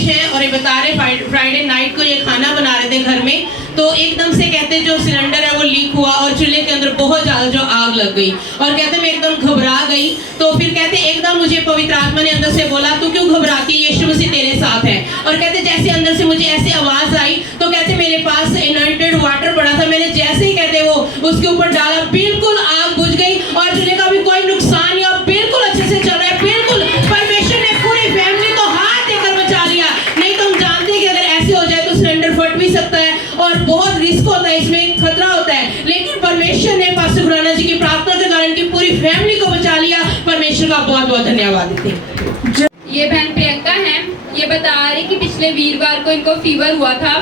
रमेश हैं और ये बता रहे फ्राइडे नाइट को ये खाना बना रहे थे घर में, तो एकदम से कहते जो सिलेंडर है वो लीक हुआ और चूल्हे के अंदर बहुत ज़्यादा जो आग लग गई और कहते मैं एकदम घबरा गई। तो फिर कहते एकदम मुझे पवित्र आत्मा ने अंदर से बोला तू क्यों घबराती है, यीशु मसीह तेरे साथ है। और कहते जैसे अंदर से मुझे ऐसी आवाज़ आई तो कहते मेरे पास एनॉइंटेड वाटर पड़ा था, मैंने जैसे ही कहते वो उसके ऊपर डाला, बिल्कुल आग बुझ गई और चूल्हे का भी कोई नुकसान नहीं और बिल्कुल अच्छे से चल रहा है। बिल्कुल परमेश्वर ने पूरी फैमिली को हाथ देकर बचा लिया। नहीं तो हम जानते हैं कि अगर ऐसे हो जाए तो सिलेंडर फट भी सकता है और बहुत रिस्क होता है, इसमें खतरा होता है। लेकिन परमेश्वर ने पास्टर खुराना जी की प्रार्थना के कारण की पूरी फैमिली को बचा लिया। परमेश्वर का बहुत बहुत धन्यवाद देते। ये बहन प्रियंका है, ये बता रही कि पिछले वीरवार को इनको फीवर हुआ था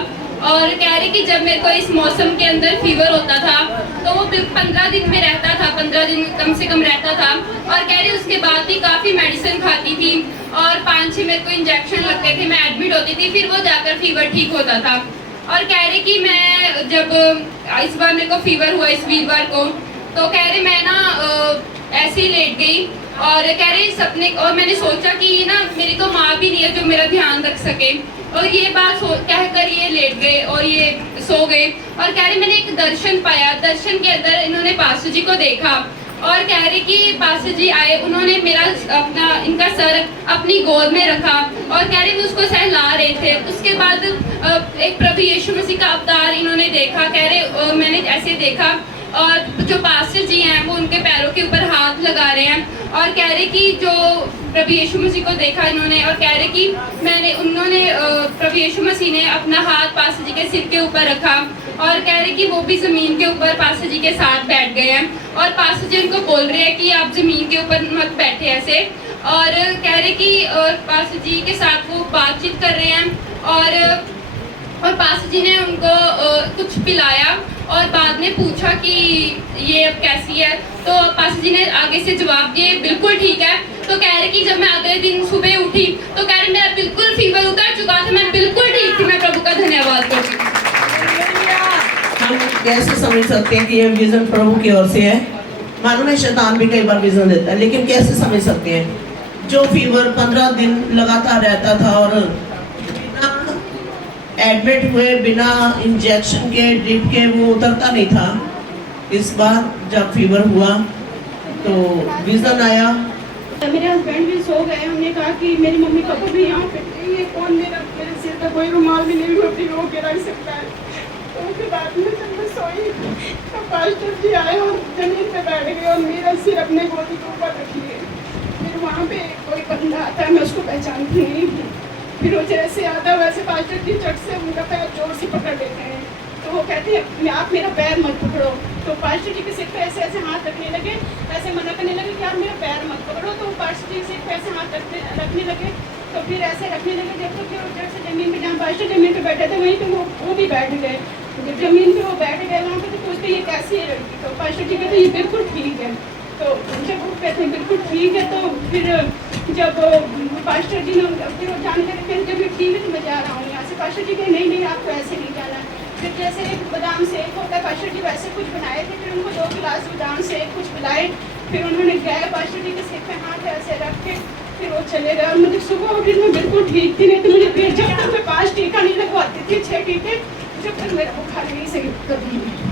और कह रही कि जब मेरे को इस मौसम के अंदर फीवर होता था तो वो 15 दिन में रहता था, 15 दिन कम से कम रहता था। और कह रही उसके बाद भी काफ़ी मेडिसिन खाती थी और 5-6 मेरे को इंजेक्शन लगते थे, मैं एडमिट होती थी, फिर वो जाकर फीवर ठीक होता था। और कह रही कि मैं जब इस बार मेरे को फीवर हुआ इस वीरवार को तो कह रही मैं ना ऐसे ही लेट गई और कह रही सपने और मैंने सोचा कि ना मेरी तो माँ भी नहीं है जो मेरा ध्यान रख सके, और ये बात कहकर ये लेट गए और ये सो गए। और कह रही मैंने एक दर्शन पाया, दर्शन के अंदर इन्होंने पास्टर जी को देखा और कह रही कि पास्टर जी आए, उन्होंने मेरा इनका सर अपनी गोद में रखा और कह रही उसको सहला रहे थे। उसके बाद एक प्रभु यीशु मसीह का अवतार इन्होंने देखा। कह रहे मैंने ऐसे देखा और जो पास्टर जी हैं वो उनके पैरों के ऊपर हाथ लगा रहे हैं और कह रहे कि जो प्रभु यीशु मसीह को देखा इन्होंने और कह रहे कि उन्होंने प्रभु यीशु मसीह ने अपना हाथ पास्टर जी के सिर के ऊपर रखा और कह रहे कि वो भी ज़मीन के ऊपर पास्टर जी के साथ बैठ गए हैं और पास्टर जी उनको बोल रहे हैं कि आप ज़मीन के ऊपर मत बैठे ऐसे। और कह रहे कि पास्टर जी के साथ वो बातचीत कर रहे हैं और पास्टर जी ने उनको कुछ पिलाया और बाद में पूछा कि ये अब कैसी है, तो पास्टर जी ने आगे से जवाब दिए बिल्कुल ठीक है। तो कह रहे कि जब मैं अगले दिन सुबह उठी तो कह रहे मेरा बिल्कुल फीवर उतर चुका था, मैं बिल्कुल ठीक थी। मैं प्रभु का धन्यवाद करती हूँ। हम कैसे समझ सकते हैं कि ये विजन प्रभु की ओर से है? मालूम है शैतान भी कई बार विजन देता है, लेकिन कैसे समझ सकते हैं? जो फीवर 15 दिन लगातार रहता था और एडमिट हुए बिना इंजेक्शन के ड्रिप के वो उतरता नहीं था। इस बार जब फीवर हुआ तो विजन आया। मेरे हस्बैंड भी सो गए, हमने कहा कि मेरी मम्मी कब भी यहाँ पे ये कौन मेरे सिर पे कोई रुमाल भी नहीं रोटी रो के रख सकता है। तो उसके बाद में जब मैं सोई तो पास्टर जी आए और जमीन पे बैठ गए और मेरा सिर अपने गोदी के ऊपर रख लिए। फिर वहाँ पे कोई बंदा आता है, मैं उसको पहचानती नहीं हूँ। फिर वो जैसे आता है वैसे पास्टर जी चट से उनका पैर जोर से पकड़ लेते हैं। तो वो कहते हैं आप मेरा पैर मत पकड़ो। तो पास्टर जी के सिर पे ऐसे ऐसे हाथ रखने लगे, ऐसे मना करने लगे कि आप मेरा पैर मत पकड़ो। तो पास्टर जी के सिर पे ऐसे हाथ रखने लगे, तो फिर ऐसे रखने लगे। देखो कि वो चट से जमीन पे, जहाँ पास्टर जमीन पे बैठे थे वहीं पे वो भी बैठ गए। जमीन पे वो बैठ गए, वहाँ पे तो पूछते ये कैसी है लड़की? तो पास्टर जी कहते ये बिल्कुल ठीक है। तो जब वो कहते हैं बिल्कुल ठीक है तो फिर जब पास्टर जी ने फिर वो जाने लगे, फिर जब ये ठीक है तो मैं जा रहा हूँ यहाँ से। पास्टर जी कहे नहीं आपको ऐसे नहीं जाना। फिर जैसे एक बादाम शेक होता है, पास्टर जी वैसे कुछ बनाए थे, फिर उनको 2 गिलास बादाम शेक कुछ पिलाए। फिर उन्होंने गए पास्टर जी के सिर पे हाथ ऐसे रख के फिर वो चले गए। और मुझे सुबह उठी मैं बिल्कुल ठीक थी, नहीं तो मुझे फिर जब तक मैं 5 टीका नहीं लगवाती थी, 6 टीके, जब तक मेरा बुखार नहीं सही कभी नहीं।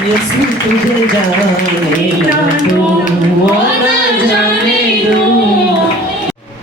यीशु तुझे जाने दो और न जाने दो।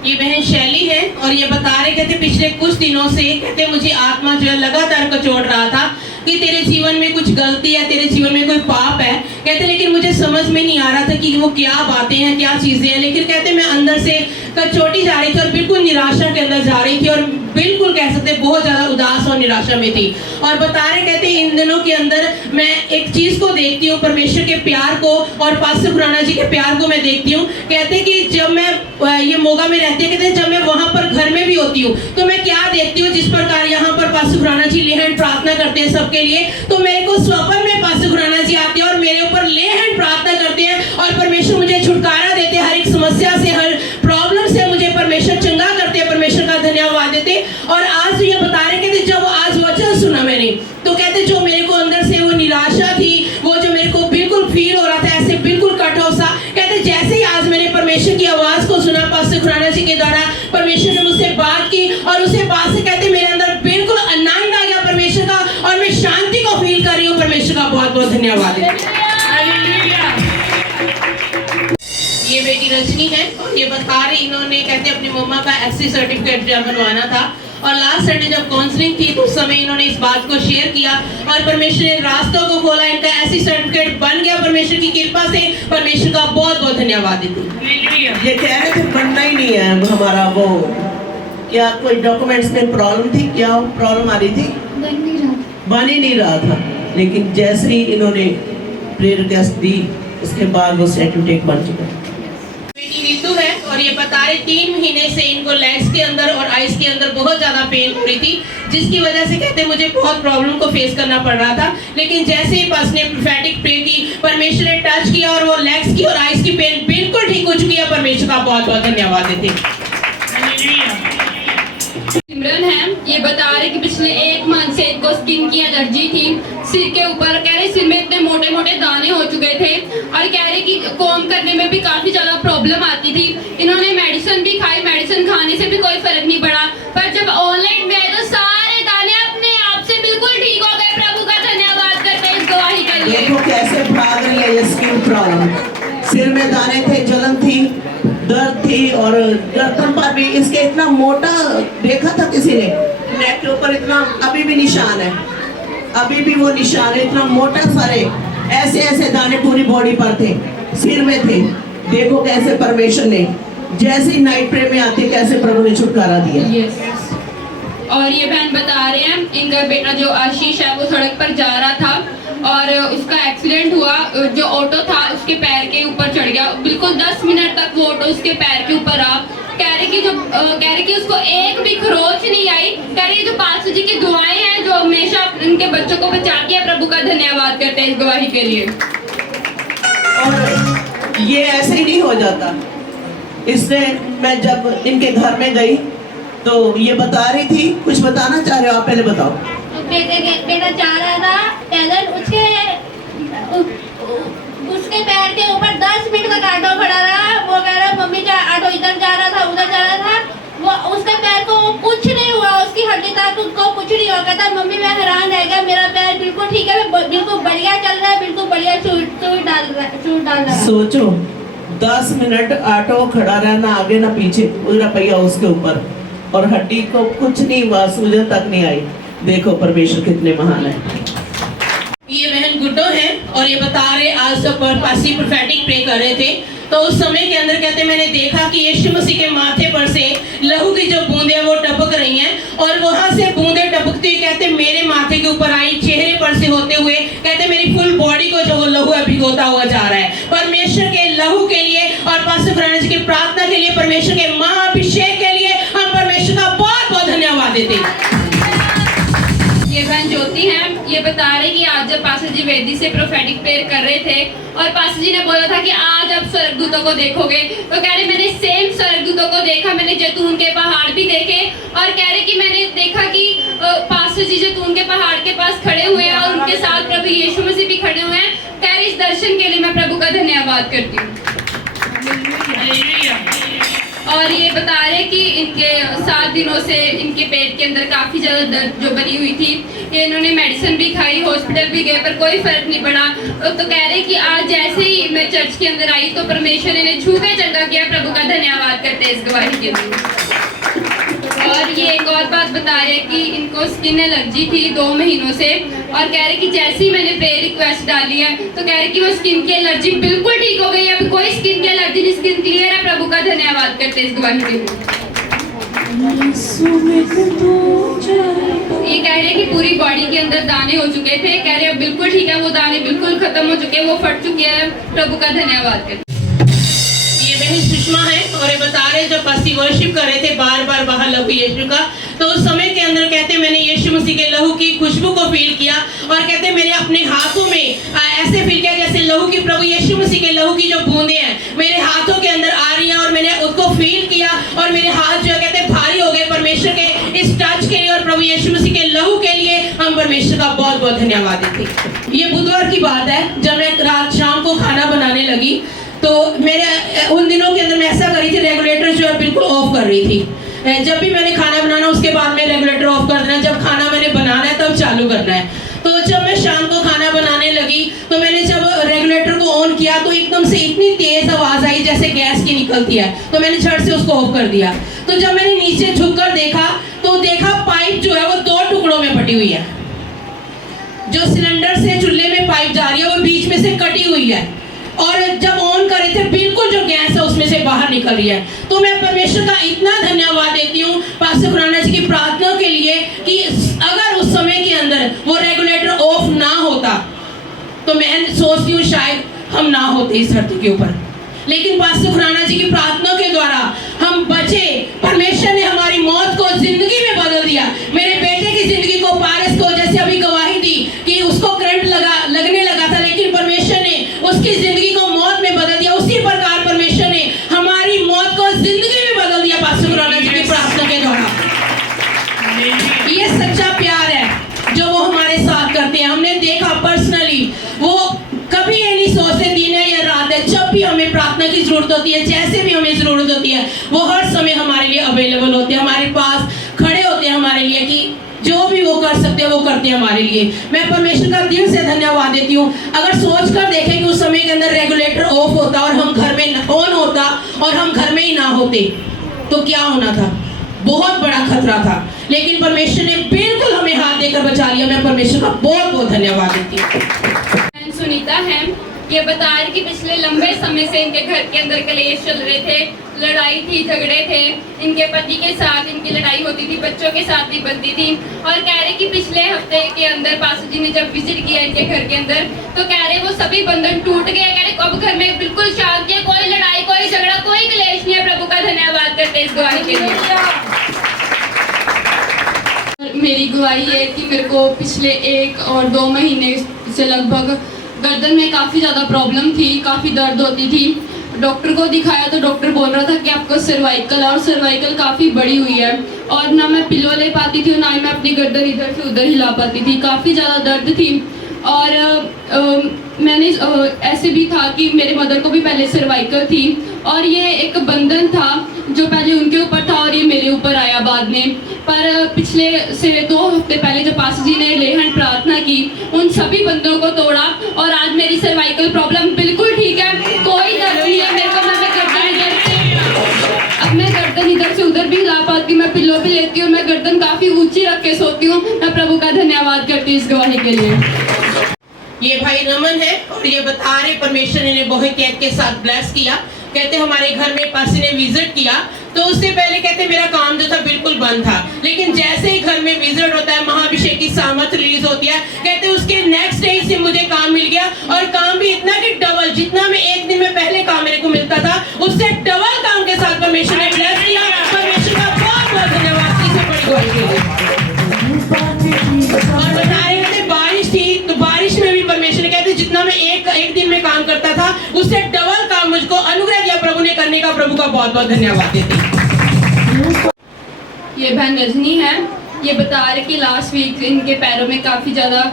ये बहन शैली है और ये बता रहे कहते पिछले कुछ दिनों से कहते मुझे आत्मा जो है लगातार कचोट रहा था कि तेरे जीवन में कुछ गलती है, तेरे जीवन में कोई पाप है। कहते लेकिन मुझे समझ में नहीं आ रहा था कि वो क्या बातें हैं, क्या चीज़ें हैं। लेकिन कहते मैं अंदर से कचोटी जा रही थी और बिल्कुल निराशा के अंदर जा रही थी और बिल्कुल कह सकते बहुत ज़्यादा उदास और निराशा में थी। और बता रहे कहते इन दिनों के अंदर मैं एक चीज़ को देखती हूँ, परमेश्वर के प्यार को और पास्टर खुराना जी के प्यार को मैं देखती हूँ। कहते कि जब मैं ये मोगा में रहती है, कहते जब मैं वहाँ पर घर में भी होती हूँ तो मैं क्या देखती हूँ, जिस प्रकार यहाँ पर पास्टर खुराना जी ले हैंड प्रार्थना करते हैं सबके लिए, तो मेरे को स्वप्न में पास्टर खुराना जी आते हैं और मेरे ऊपर ले हैंड प्रार्थना करते हैं और परमेश्वर मुझे छुटकारा देते हैं, हर एक समस्या से, हर प्रॉब्लम से मुझे परमेश्वर चंगा करते हैं। परमेश्वर का धन्यवाद देते। और आज ये बता रहे कहते जब आज वचन सुना मैंने तो कहते जो मेरे को अंदर से वो निराशा थी, वो जो मेरे को बिल्कुल फील हो रहा था ऐसे बिल्कुल कट ऑफ सा, कहते जैसे ही आज मैंने परमेश्वर परमेश्वर की आवाज को सुना पास्टर खुराना जी के द्वारा। परमेश्वर ने मुझसे बात की और उसे बात से कहते मेरे अंदर बिल्कुल आनंद आ गया परमेश्वर का, और मैं शांति को फील कर रही हूँ। परमेश्वर का बहुत बहुत धन्यवाद है। ये बेटी रजनी है और ये बता रही, इन्होंने कहते अपनी मम्मा का एससी सर्टिफिकेट जब बनवाना था, और लास्ट संडे जब काउंसलिंग थी तो उस समय इन्होंने इस बात को शेयर किया और परमेश्वर ने रास्तों को खोला, इनका एससी सर्टिफिकेट बन गया परमेश्वर की कृपा से। परमेश्वर का बहुत बहुत धन्यवाद देती हूँ। ये कह रहे थे बनना ही नहीं है हमारा, वो क्या कोई डॉक्यूमेंट्स में प्रॉब्लम थी, क्या प्रॉब्लम आ रही थी, बन ही नहीं रहा था। लेकिन जैसे ही इन्होंने प्रेयर रिक्वेस्ट दी उसके बाद वो सर्टिफिकेट बन चुका। बेटी नीतू है और ये बता रहे 3 महीने से इनको लेग्स के अंदर और आइस के अंदर बहुत ज्यादा पेन हो रही थी, जिसकी वजह से कहते मुझे बहुत प्रॉब्लम को फेस करना पड़ रहा था। लेकिन जैसे ही पास ने प्रोफेटिक प्रे की, परमेश्वर ने टच किया और वो लेग्स की और आइस की पेन बिल्कुल ठीक हो चुकी है। परमेश्वर का बहुत बहुत धन्यवाद देते हैं। सिमरन है, ये बता रहे कि पिछले 1 मंथ से इनको स्किन की एलर्जी थी सिर के ऊपर। कह रहे सिर में इतने मोटे मोटे दाने हो चुके थे और कह रहे कि कॉम करने में भी काफी ज्यादा प्रॉब्लम आती थी। इन्होंने मेडिसिन भी खाई, मेडिसिन खाने से भी कोई फर्क नहीं पड़ा, पर जब ऑनलाइन में आए तो सारे दाने अपने आप से बिल्कुल ठीक हो गए। प्रभु का धन्यवाद करते हैं इस गवाही के लिए। देखो कैसे भाग रही है ये स्किन प्रॉब्लम, सिर में दाने थे, जलन थी, दर्द थी, और गर्दन पर भी इसके इतना मोटा देखा था किसी ने, नेक के ऊपर इतना अभी भी निशान है, अभी भी वो निशान है, इतना मोटा सारे ऐसे ऐसे दाने पूरी बॉडी पर थे, सिर में थे। देखो कैसे परमेश्वर ने जैसे ही नाइट प्रे में आते कैसे प्रभु ने छुटकारा दिया। यस। और ये बहन बता रहे हैं इनका बेटा जो आशीष है वो सड़क पर जा रहा था और उसका एक्सीडेंट हुआ, जो ऑटो था उसके पैर के ऊपर चढ़ गया। बिल्कुल 10 मिनट तक वो ऑटो उसके पैर के ऊपर रहा। कह रहे कि उसको एक भी खरोच नहीं आई। कह रही जो पास्टर जी की दुआएं हैं जो हमेशा उनके बच्चों को बचाती है। प्रभु का धन्यवाद करते हैं इस गवाही के लिए। और ये ऐसे ही नहीं हो जाता। इसने मैं जब इनके घर में गई तो ये बता रही थी, कुछ बताना चाह रहे हो आप, पहले बताओ। बेटा जा रहा था पैदल, उसके पैर के ऊपर 10 मिनट तक ऑटो खड़ा रहा। वो कह रहा मम्मी ऑटो इधर जा रहा था उधर जा रहा था, वो उसके पैर को कुछ नहीं हुआ, उसकी हड्डी तक को कुछ नहीं हुआ। कहता मम्मी मैं हैरान रह गया, मेरा पैर बिल्कुल ठीक है, बिल्कुल बढ़िया चल रहा है, बिल्कुल बढ़िया चूट डाल रहा है। सोचो 10 मिनट ऑटो खड़ा रहना, आगे ना पीछे, पूरा पहिया उसके ऊपर, और हड्डी को कुछ नहीं हुआ, सूजन तक नहीं आई। देखो परमेश्वर कितने महान है। ये बहन गुड्डो है और ये बता रहे आज जब पासी प्रोफेटिक प्रे कर रहे थे तो उस समय के अंदर कहते मैंने देखा कि यीशु मसीह के माथे पर से लहू की जो बूंदें वो टपक रही हैं, और वहां से बूंदें टपकती हुई कहते मेरे माथे के ऊपर आई, चेहरे पर से होते हुए कहते मेरी फुल बॉडी को जो वो लहू है भिगोता हुआ जा रहा है। परमेश्वर के लहू के लिए और पास्टर खुराना जी की प्रार्थना के लिए, परमेश्वर के महाअभिषेक के लिए हम परमेश्वर का बहुत बहुत धन्यवाद देते हैं। ये बहन ज्योति है, ये बता रहे कि आज जब पास्टर जी वेदी से प्रोफेटिक प्रेयर कर रहे थे और पास्टर जी ने बोला था कि आज आप स्वर्गदूतों को देखोगे, तो कह रहे मैंने सेम स्वर्गदूतों को देखा। मैंने जैतून के पहाड़ भी देखे और कह रहे कि मैंने देखा कि पास्टर जी जैतून के पहाड़ के पास खड़े हुए हैं और उनके साथ प्रभु यीशु मसीह भी खड़े हुए हैं। कह रहे इस दर्शन के लिए मैं प्रभु का धन्यवाद करती हूँ। और ये बता रहे कि इनके 7 दिनों से इनके पेट के अंदर काफी ज्यादा दर्द जो बनी हुई थी, ये इन्होंने मेडिसिन भी खाई, हॉस्पिटल भी गए, पर कोई फर्क नहीं पड़ा। तो कह रहे कि आज जैसे ही मैं चर्च के अंदर आई तो परमेश्वर ने इन्हें छू के चंगा किया। प्रभु का धन्यवाद करते हैं इस गवाही के लिए। और ये एक और बात बता रहे कि इनको स्किन एलर्जी थी 2 महीनों से, और कह रहे कि जैसे ही मैंने प्रेयर रिक्वेस्ट डाली है तो कह रहे कि वो स्किन की एलर्जी बिल्कुल ठीक हो गई है। अभी कोई स्किन की एलर्जी नहीं, स्किन क्लियर है। प्रभु का धन्यवाद करते हैं इस गवाही के लिए। ये कह रहे कि पूरी बॉडी के अंदर दाने हो चुके थे, कह रहे अब बिल्कुल ठीक है, वो दाने बिल्कुल खत्म हो चुके हैं, वो फट चुके हैं। प्रभु का धन्यवाद करते हैं। ये बहन सुषमा है और ये बता रहे जब पास्टी वर्शिप कर रहे थे बार बार बाहर लहू यीशु का, तो उस समय के अंदर कहते मैंने यीशु मसीह के लहू की खुशबू को फील किया, और कहते मेरे अपने हाथों में ऐसे फील किया जैसे लहू की, प्रभु यीशु मसीह के लहू की जो बूंदें हैं मेरे हाथों के अंदर आ रही हैं, और मैंने उसको फील किया और मेरे हाथ जो है कहते भारी हो गए परमेश्वर के इस टच के लिए। और प्रभु यीशु मसीह के लहू के लिए हम परमेश्वर का बहुत बहुत धन्यवाद देते हैं। ये बुधवार की बात है, जब मैं रात शाम को खाना बनाने लगी तो मेरे उन दिनों के अंदर मैं ऐसा रेगुलेटर बिल्कुल ऑफ कर रही थी। जब भी मैंने खाना बनाना उसके बाद में रेगुलेटर ऑफ कर देना, जब खाना मैंने बनाना है तब चालू करना है। तो जब मैं शाम को खाना बनाने लगी तो मैंने जब रेगुलेटर को ऑन किया तो एकदम से इतनी तेज आवाज आई जैसे गैस की निकलती है, तो मैंने झट से उसको ऑफ कर दिया। तो जब मैंने नीचे झुककर देखा तो देखा पाइप जो है वो 2 टुकड़ों में फटी हुई है। जो सिलेंडर से चूल्हे में पाइप जा रही है वो बीच में से कटी हुई है, और जब ऑन करे थे बिल्कुल जो गैस है उसमें से बाहर निकल रही है। तो मैं परमेश्वर का इतना धन्यवाद देती हूँ पास्टर खुराना जी की प्रार्थना के लिए कि अगर उस समय के अंदर वो रेगुलेटर ऑफ ना होता तो मैं सोचती हूँ शायद हम ना होते इस धरती के ऊपर, लेकिन पास्टर खुराना जी की प्रार्थना के द्वारा हम बचे। परमेश्वर ने हमारी मौत को जिंदगी में बदल दिया। मेरे बेटे की जिंदगी को, पारस को, जैसे अभी गवाही दी कि उसको करंट लगने लगा था, लेकिन परमेश्वर ने उसकी जिंदगी को मौत में बदल दिया। उसी प्रकार परमेश्वर ने हमारी मौत को जिंदगी में बदल दिया पास्टर खुराना जी की प्रार्थना के द्वारा। ये सच्चा प्यार है जो वो हमारे साथ करते हैं। हमने देखा पर्सनली, वो कभी ये नहीं सोचते दिन है या रात है, जब भी हमें प्रार्थना की जरूरत होती है, जैसे भी हमें जरूरत होती है, वो हर समय हमारे लिए अवेलेबल होते हैं, हमारे पास खड़े होते हैं हमारे लिए, कि जो भी वो कर सकते हैं वो करते हैं हमारे लिए। मैं परमेश्वर का दिल से धन्यवाद देती हूँ। अगर सोच कर देखें कि उस समय के अंदर रेगुलेटर ऑफ होता और हम घर में ऑन होता और हम घर में ही ना होते तो क्या होना था, बहुत बड़ा खतरा था, लेकिन परमेश्वर ने बिल्कुल हमें हाथ देकर बचा लिया। मैं परमेश्वर का बहुत बहुत धन्यवाद देती हूँ। सुनीता है, ये बता रही कि पिछले लंबे समय से इनके घर के अंदर कलेश चल रहे थे, लड़ाई थी, झगड़े थे, इनके पति के साथ इनकी लड़ाई होती थी, बच्चों के साथ भी बनती थी। और कह रहे कि पिछले हफ्ते के अंदर पास्टर जी ने जब विजिट किया इनके घर के अंदर तो कह रहे वो सभी बंधन टूट गए। कह रहे अब घर में बिल्कुल शांति है, कोई लड़ाई, कोई झगड़ा, कोई कलेश नहीं है। प्रभु का धन्यवाद करते इस गवाही के लिए। मेरी गवाही है कि मेरे को पिछले 1 और 2 महीने से लगभग गर्दन में काफ़ी ज़्यादा प्रॉब्लम थी, काफ़ी दर्द होती थी। डॉक्टर को दिखाया तो डॉक्टर बोल रहा था कि आपको सर्वाइकल है, और सर्वाइकल काफ़ी बड़ी हुई है, और ना मैं पिलो ले पाती थी और ना ही मैं अपनी गर्दन इधर से उधर हिला पाती थी, काफ़ी ज़्यादा दर्द थी। और मैंने ऐसे भी था कि मेरे मदर को भी पहले सर्वाइकल थी, और ये एक बंधन था जो पहले उनके ऊपर था और ये मेरे ऊपर आया बाद में। पर पिछले से 2 हफ्ते पहले जब पास्टर जी ने लेहन प्रार्थना की, उन सभी बंधनों को तोड़ा और आज मेरी सर्वाइकल प्रॉब्लम बिल्कुल ठीक है, कोई दर्द नहीं है मेरे को। मैं गर्दन इधर से उधर भी हिला पाती हूँ, मैं पिल्लो भी लेती हूँ, मैं गर्दन काफ़ी ऊंची रख के सोती हूँ। मैं प्रभु का धन्यवाद करती हूँ इस गवाही के लिए। ये भाई रमन है और ये बता रहे परमेश्वर ने बहुत कैद के साथ ब्लेस किया। कहते हमारे घर में पास्टर ने विजिट किया तो उससे पहले कहते मेरा काम जो था बिल्कुल बंद था, लेकिन जैसे ही घर में विजिट होता है, महाअभिषेक की सामर्थ रिलीज होती है, कहते उसके नेक्स्ट डे से मुझे काम मिल गया, और काम भी इतना कि डबल, जितना मैं 1 दिन में पहले काम मेरे को मिलता था उससे डबल काम के साथ परमेश्वर ने ब्लेस किया। परमेश्वर का बहुत बहुत धन्यवाद। इससे बड़ी गवाही के लिए। और बता रहे थे बारिश थी तो बारिश में भी परमेश्वर ने कहते जितना मैं एक दिन में काम करता था उससे डबल काम मुझको अनुग्रह दिया प्रभु ने करने का। प्रभु का बहुत बहुत धन्यवाद देती हूँ। ये बहन रजनी है, ये बता रहे कि लास्ट वीक इनके पैरों में काफ़ी ज़्यादा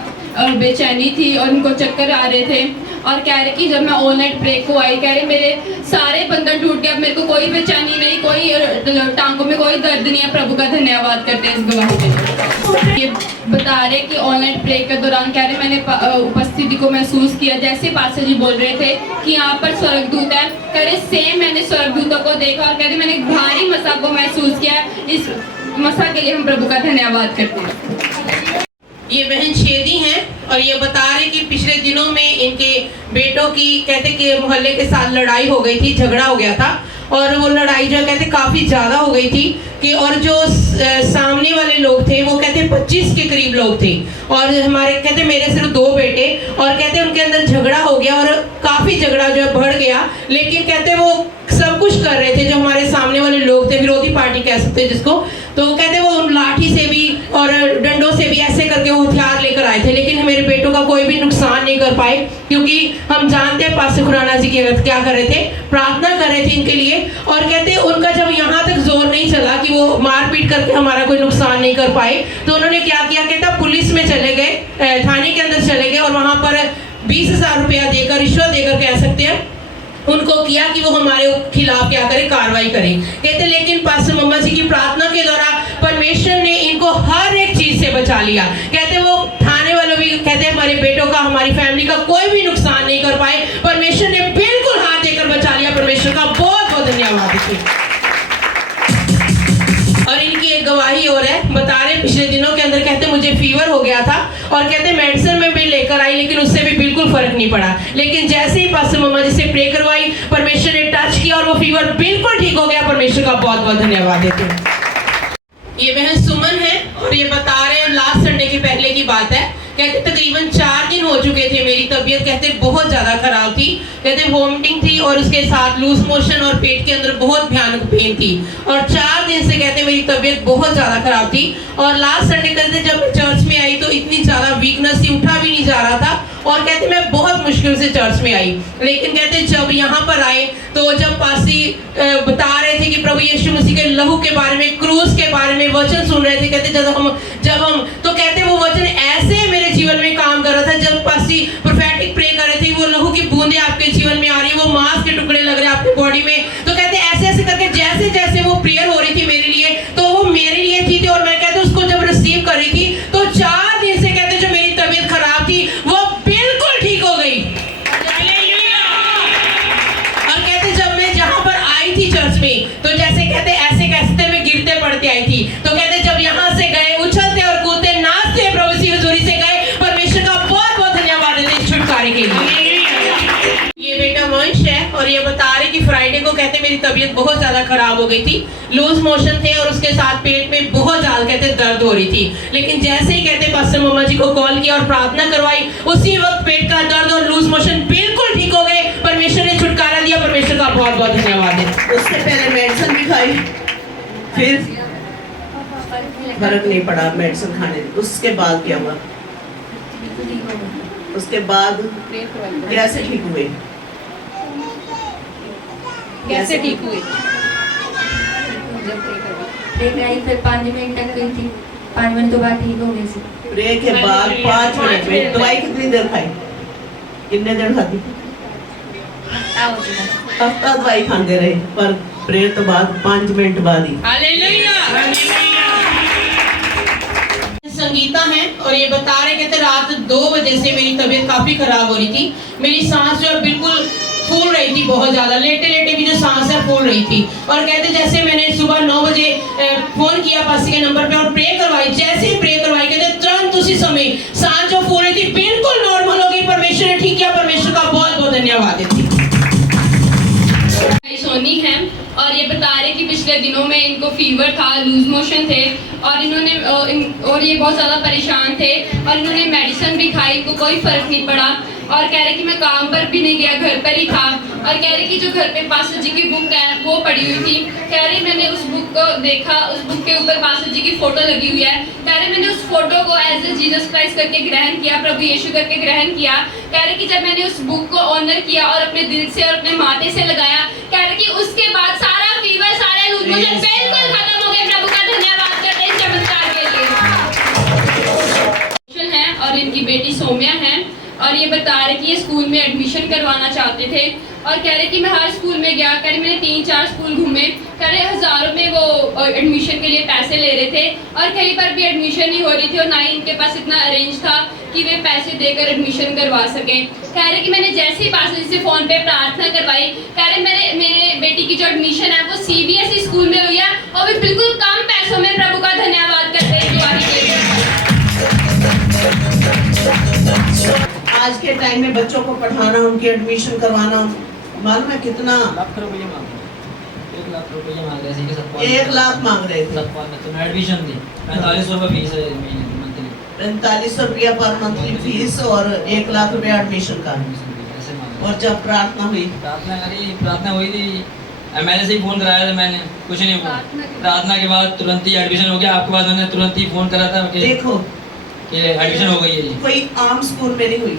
बेचैनी थी और इनको चक्कर आ रहे थे, और कह रहे कि जब मैं ऑल नाइट ब्रेक को आई, कह रहे मेरे सारे बंधन टूट गए, अब मेरे को कोई बेचैनी नहीं, कोई टांगों में कोई दर्द नहीं है। प्रभु का धन्यवाद करते हैं इस गवाही के। ये बता रहे कि ऑल नाइट ब्रेक के दौरान कह रहे मैंने उपस्थिति को महसूस किया, जैसे पास्टर जी बोल रहे थे कि यहाँ पर स्वर्गदूत है, कह रहे सेम मैंने स्वर्गदूतों को देखा, और कह रहे मैंने भारी मसा को महसूस किया। इस मसा के लिए हम प्रभु का धन्यवाद करते हैं। ये बहन छेदी हैं और ये बता रहे कि पिछले दिनों में इनके बेटों की कहते कि मोहल्ले के साथ लड़ाई हो गई थी, झगड़ा हो गया था, और वो लड़ाई जो कहते काफ़ी ज़्यादा हो गई थी कि, और जो सामने वाले लोग थे वो कहते 25 के करीब लोग थे, और हमारे कहते मेरे सिर्फ 2 बेटे, और कहते उनके अंदर झगड़ा हो गया और काफ़ी झगड़ा जो है बढ़ गया, लेकिन कहते वो सब कुछ कर रहे थे जो हमारे सामने वाले लोग थे, विरोधी पार्टी कह सकते हैं जिसको, तो कहते वो लाठी से भी और डंडों से भी ऐसे करके वो हथियार लेकर आए थे, लेकिन मेरे बेटों का कोई भी नुकसान नहीं कर पाए, क्योंकि हम जानते हैं पास्टर खुराना जी क्या कर रहे थे, प्रार्थना कर रहे थे इनके लिए, और कहते उनका जब यहाँ तक जोर नहीं चला कि वो मारपीट करके हमारा कोई नुकसान नहीं कर पाए, तो उन्होंने क्या किया, कहता पुलिस में चले गए, थाने के अंदर चले गए, और वहाँ पर 20,000 रुपया देकर, रिश्वत देकर कह सकते हैं, उनको किया कि वो हमारे खिलाफ क्या करे, कार्रवाई करें। कहते लेकिन पास्टर मम्मा जी की प्रार्थना के दौरान परमेश्वर ने इनको हर एक चीज से बचा लिया। कहते वो थाने वालों भी कहते हमारे बेटों का, हमारी फैमिली का कोई भी नुकसान नहीं कर पाए, परमेश्वर ने बिल्कुल हाथ देकर बचा लिया। परमेश्वर का बहुत बहुत धन्यवाद देखिए। और इनकी एक गवाही और है, बता रहे पिछले दिनों के अंदर कहते मुझे फीवर हो गया था और कहते मेडिसिन में भी लेकर आई लेकिन उससे भी बिल्कुल फर्क नहीं पड़ा। लेकिन जैसे ही पास्टर मम्मा जी से प्रे करवाई, परमेश्वर ने टच किया और वो फीवर बिल्कुल ठीक हो गया। परमेश्वर का बहुत बहुत धन्यवाद देते हैं। ये बहन सुमन है और ये बता रहे हैं लास्ट संडे के पहले की बात है। कहते तकरीबन 4 दिन हो चुके थे, मेरी तबीयत कहते बहुत ज़्यादा खराब थी। कहते वोमिटिंग थी और उसके साथ लूज मोशन और पेट के अंदर बहुत भयानक पेन थी और 4 दिन से कहते मेरी तबीयत बहुत ज़्यादा खराब थी। और लास्ट संडे कहते जब मैं चर्च में आई तो इतनी ज़्यादा वीकनेस थी, उठा भी नहीं जा रहा था और कहते मैं बहुत मुश्किल से चर्च में आई। लेकिन कहते जब यहाँ पर आए तो जब पासी बता रहे थे कि प्रभु यीशु मसीह के लहू के बारे में, क्रूस के बारे में वचन सुन रहे थे। कहते जब हम तो कहते वो वचन ऐसे मेरे जीवन में काम कर रहा था। जब पासी प्रोफेटिक प्रे कर रहे थे, वो लहू की बूंदें आपके जीवन में आ रही है, वो मांस के टुकड़े लग रहे हैं आपके बॉडी में, तो कहते ऐसे ऐसे करके जैसे जैसे वो प्रेयर हो रही थी मेरे लिए, तो वो मेरे लिए थी और मैं कहते उसको जब रिसीव कर रही थी तो 4 दिन से कहते जो मेरी तबीयत खराब थी वो बिल्कुल ठीक हो गई। और कहते जब मैं जहां पर आई थी चर्च में तो जैसे कहते ऐसे कहते में गिरते पड़ते आई थी, तो कहते जब यहां से गए उछलते और कूदते नाचते प्रभु की हुजूरी से गए। परमेश्वर का बहुत बहुत धन्यवाद देते हैं छुटकारे के लिए। ये बेटा वंश है और ये बता रहे कि फ्राइडे को कहते मेरी तबीयत बहुत ज्यादा खराब हो गई थी, लूज मोशन थे और उसके साथ पेट में बहुत ज्यादा कहते दर्द हो रही थी। लेकिन जैसे ही कहते पास्टर मम्मा जी को कॉल किया और प्रार्थना करवाई, उसी वक्त पेट का दर्द और लूज मोशन बिल्कुल ठीक हो गए। परमेश्वर ने छुटकारा दिया। परमेश्वर का बहुत बहुत धन्यवाद है। उससे पहले मेडिसिन भी खाई, फिर फर्क नहीं पड़ा मेडिसिन खाने। उसके बाद क्या हुआ? उसके बाद कैसे ठीक हुए? कैसे ठीक हुए? फिर 5 मिनट तक गई थी, 5 मिनट के बाद ठीक हो गई थी। प्रे के बाद 5 मिनट में दवाई कितनी देर खाई? कितने दिन खाती? हफ्ता दवाई खाते रहे, पर प्रे तो बाद 5 मिनट बाद ही। संगीता है और ये बता रहे कहते रात 2 बजे से मेरी तबीयत काफी खराब हो रही थी। मेरी सांस जो है बिल्कुल फूल रही थी, बहुत ज्यादा लेटे लेटे भी जो सांस है फूल रही थी। और कहते जैसे मैंने सुबह 9 बजे फोन किया पासी के नंबर पे और प्रे करवाई, जैसे ही प्रे करवाई कहते तुरंत उसी समय सांस जो फूल रही थी बिल्कुल नॉर्मल हो गई। परमेश्वर ने ठीक किया। परमेश्वर का बहुत बहुत धन्यवाद है। सोनी है और ये बता रहे कि पिछले दिनों में इनको फीवर था, लूज मोशन थे और इन्होंने और ये बहुत ज़्यादा परेशान थे और इन्होंने मेडिसिन भी खाई, इनको कोई फ़र्क नहीं पड़ा। और कह रहे कि मैं काम पर भी नहीं गया, घर पर ही था। और कह रहे कि जो घर पे पास्टर जी की बुक है वो पड़ी हुई थी। कह रही मैंने उस बुक को देखा, उस बुक के ऊपर पास्टर जी की फ़ोटो लगी हुई है। कह रहे मैंने उस फोटो को एज ए जीसस क्राइस्ट करके ग्रहण किया, प्रभु यीशु करके ग्रहण किया। कह रहे कि जब मैंने उस बुक को ऑनर किया और अपने दिल से और अपने माथे से लगाया, कह रहे कि उसके बाद सारा फीवर, सारे लूज मोशन बिल्कुल खत्म हो गए। प्रभु का धन्यवाद करते हैं इस चमत्कार के लिए। है और इनकी बेटी सौम्या है और ये बता रहे कि ये स्कूल में एडमिशन करवाना चाहते थे और कह रहे कि मैं हर स्कूल में गया, कह रहे मैंने 3-4 स्कूल घूमे, कह रहे हज़ारों में वो एडमिशन के लिए पैसे ले रहे थे और कहीं पर भी एडमिशन नहीं हो रही थी और ना ही इनके पास इतना अरेंज था कि वे पैसे देकर एडमिशन करवा सकें। कह रहे कि मैंने जैसे ही पास से फ़ोन पे प्रार्थना करवाई, कह रहे मेरे बेटी की जो एडमिशन है वो CBSE स्कूल में हुई है और भी बिल्कुल कम पैसों में। प्रभु का धन्यवाद करते हैं। आज के टाइम में बच्चों को पढ़ाना, उनकी एडमिशन करवाना, मालूम है कितना? 1 लाख रुपये मांग रहे, 1 लाख रुपये मांग रहे थे। 1 लाख मांग रहे थे। तो मैं एडमिशन दी 4500 रुपये फीस है महीने की, मंथली 4500 रुपया पर मंथली फीस और 1 लाख रुपया एडमिशन का। ऐसे मांग और जब प्रार्थना हुई, प्रार्थना हुई थी, MLA से ही फोन कराया था मैंने, कुछ नहीं हुआ। प्रार्थना के बाद तुरंत ही एडमिशन हो गया। आपके पास मैंने तुरंत ही फोन करा था कि देखो एडमिशन हो गई है जी। कोई आम स्कूल में नहीं हुई,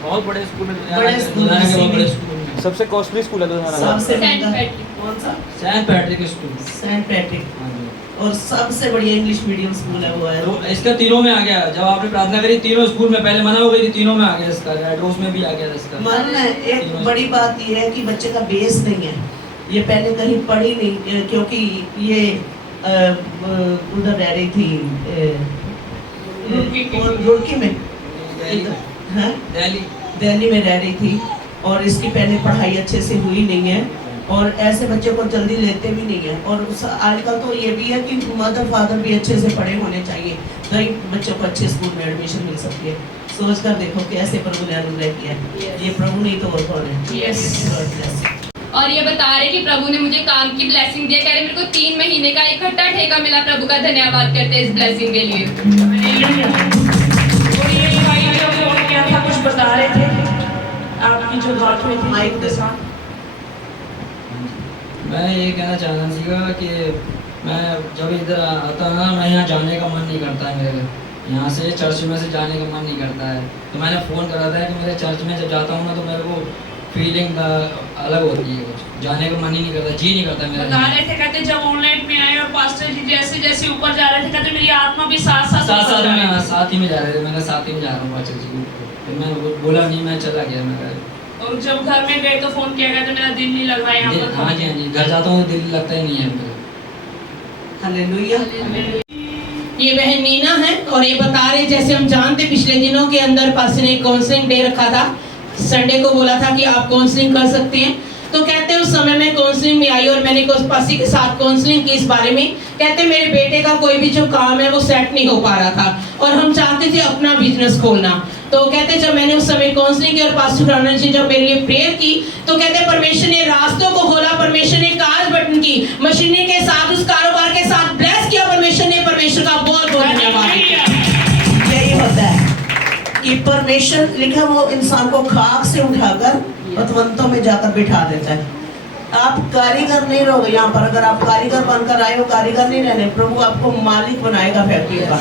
बहुत बड़े स्कूल में, बड़े स्कूल में। बड़े स्कूल में सबसे कॉस्टली स्कूल है लुधियाना का। सबसे सेंट महंगा पैट्रिक। कौन सा? Saint Patrick school. Saint Patrick. हाँ जी। और सबसे बढ़िया इंग्लिश मीडियम स्कूल है वो है। तो इसका तीनों में आ गया, जब आपने प्रार्थना करी तीनों स्कूल में, पहले मना हो गई थी, तीनों में आ गया इसका, एड्रोस में भी आ गया इसका। मालूम है एक बड़ी बात ये है कि बच्चे का बेस नहीं है, ये पहले कहीं पढ़ी नहीं, क्योंकि ये उधर रह रही थी रुड़की में, हाँ? दिल्ली में रह रही थी, और इसकी पहले पढ़ाई अच्छे से हुई नहीं है, और ऐसे बच्चे को जल्दी लेते भी नहीं है। और आजकल तो ये भी है कि मदर फादर भी अच्छे से पढ़े होने चाहिए, तभी बच्चों को अच्छे स्कूल में एडमिशन मिल सकती है। सोच कर देखो कैसे प्रभु ने अनुग्रह किया है, ये प्रभु नहीं तो और कौन है। Yes. God bless you. और ये बता रहे कि प्रभु ने मुझे काम की ब्लेसिंग दिया, कह रहे मेरे को 3 महीने का इकट्ठा ठेका मिला। प्रभु का धन्यवाद करते हैं इस ब्लेसिंग के लिए। और ये भाई जो फोन किया था कुछ बता रहे थे आपकी जो बात हुई थी माइक के साथ। मैं ये कहना चाहना सीखा कि मैं जब इधर आता हूँ ना, मैं यहाँ जाने का मन नहीं करता है मेरे, यहाँ से चर्च में से जाने का मन नहीं करता है। तो मैंने फ़ोन करा था कि मेरे चर्च में जब जाता हूँ ना तो मेरे को फीलिंग अलग होती है, कुछ जाने का मन ही नहीं करता, जी नहीं करता मेरा। बता रहे थे कहते जब ऑनलाइन में आए और पास्टर जी जैसे जैसे ऊपर जा रहे थे कहते मेरी आत्मा भी साथ साथ साथ ऊपर जा रही थी। साथ ही में जा रहे थे, मैं साथ ही में जा रहा हूँ पास्टर जी को। फिर मैं बोला नहीं, मैं चला गया मैं। और जब घर में गए तो फोन किया गया तो मेरा दिल नहीं लग रहा है यहाँ पर। हाँ जी हाँ जी, घर जाता हूँ तो दिल लगता ही नहीं है मेरा। हालेलुया। ये बहन नीना है और ये बता रहे, जैसे हम जानते पिछले दिनों के अंदर पास ने काउंसलिंग डे रखा था, संडे को बोला था कि आप काउंसलिंग कर सकते हैं। तो कहते हैं उस समय मैं काउंसलिंग में आई और मैंने पासी के साथ काउंसलिंग की इस बारे में। कहते मेरे बेटे का कोई भी जो काम है वो सेट नहीं हो पा रहा था और हम चाहते थे अपना बिजनेस खोलना। तो कहते जब मैंने उस समय काउंसलिंग की और पास्टर आनंद जी जब मेरे लिए प्रेयर की तो कहते परमेश्वर ने रास्तों को खोला, परमेश्वर ने काज बटन की मशीनरी के साथ उस कारोबार के साथ ब्लेस किया। परमेश्वर का बहुत बहुत धन्यवाद। यही होता है कि परमेश्वर लिखा वो इंसान को खाक से उठाकर पतवंतों में जाकर बिठा देता है। आप कारीगर नहीं रहोगे यहाँ पर, अगर आप कारीगर बनकर आए हो, कारीगर नहीं रहने, प्रभु आपको मालिक बनाएगा फैक्ट्री का।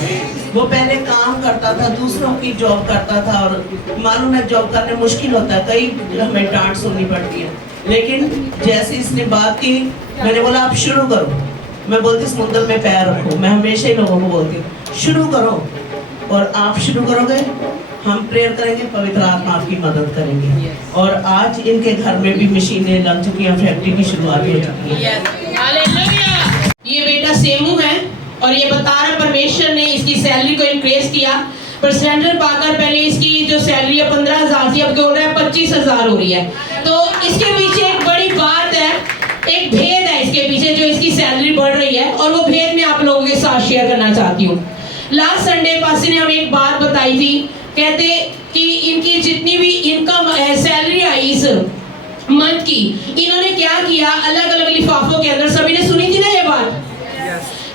वो पहले काम करता था, दूसरों की जॉब करता था, और मालूम है जॉब करने मुश्किल होता है, कई हमें डांट सुननी पड़ती है। लेकिन जैसे इसने बात की, मैंने बोला आप शुरू करो। मैं बोलती समुद्र में पैर रखो, मैं हमेशा ही लोगों को बोलती हूँ शुरू करो, और आप शुरू करोगे हम प्रेयर करेंगे, पवित्र आत्मा आपकी मदद करेंगे। और आज इनके घर में भी मशीनें लग चुकी हैं, फैक्ट्री की शुरुआत हो चुकी है। ये बेटा सेमू है और ये बता रहा परमेश्वर ने इसकी सैलरी को इंक्रीज किया। पर सिलेंडर पाकर पहले इसकी जो सैलरी है 15,000 थी, अब बोल रहा है 25,000 हो रही है। तो इसके पीछे एक बड़ी बात है, एक भेद है इसके पीछे जो इसकी सैलरी बढ़ रही है, और वो भेद मैं आप लोगों के साथ शेयर करना चाहती हूँ। लास्ट संडे पासी ने हमें एक बात बताई थी, कहते कि इनकी जितनी भी इनकम सैलरी आई इस मंथ की, इन्होंने क्या किया, अलग अलग लिफाफों के अंदर, सभी ने सुनी थी ना ये बात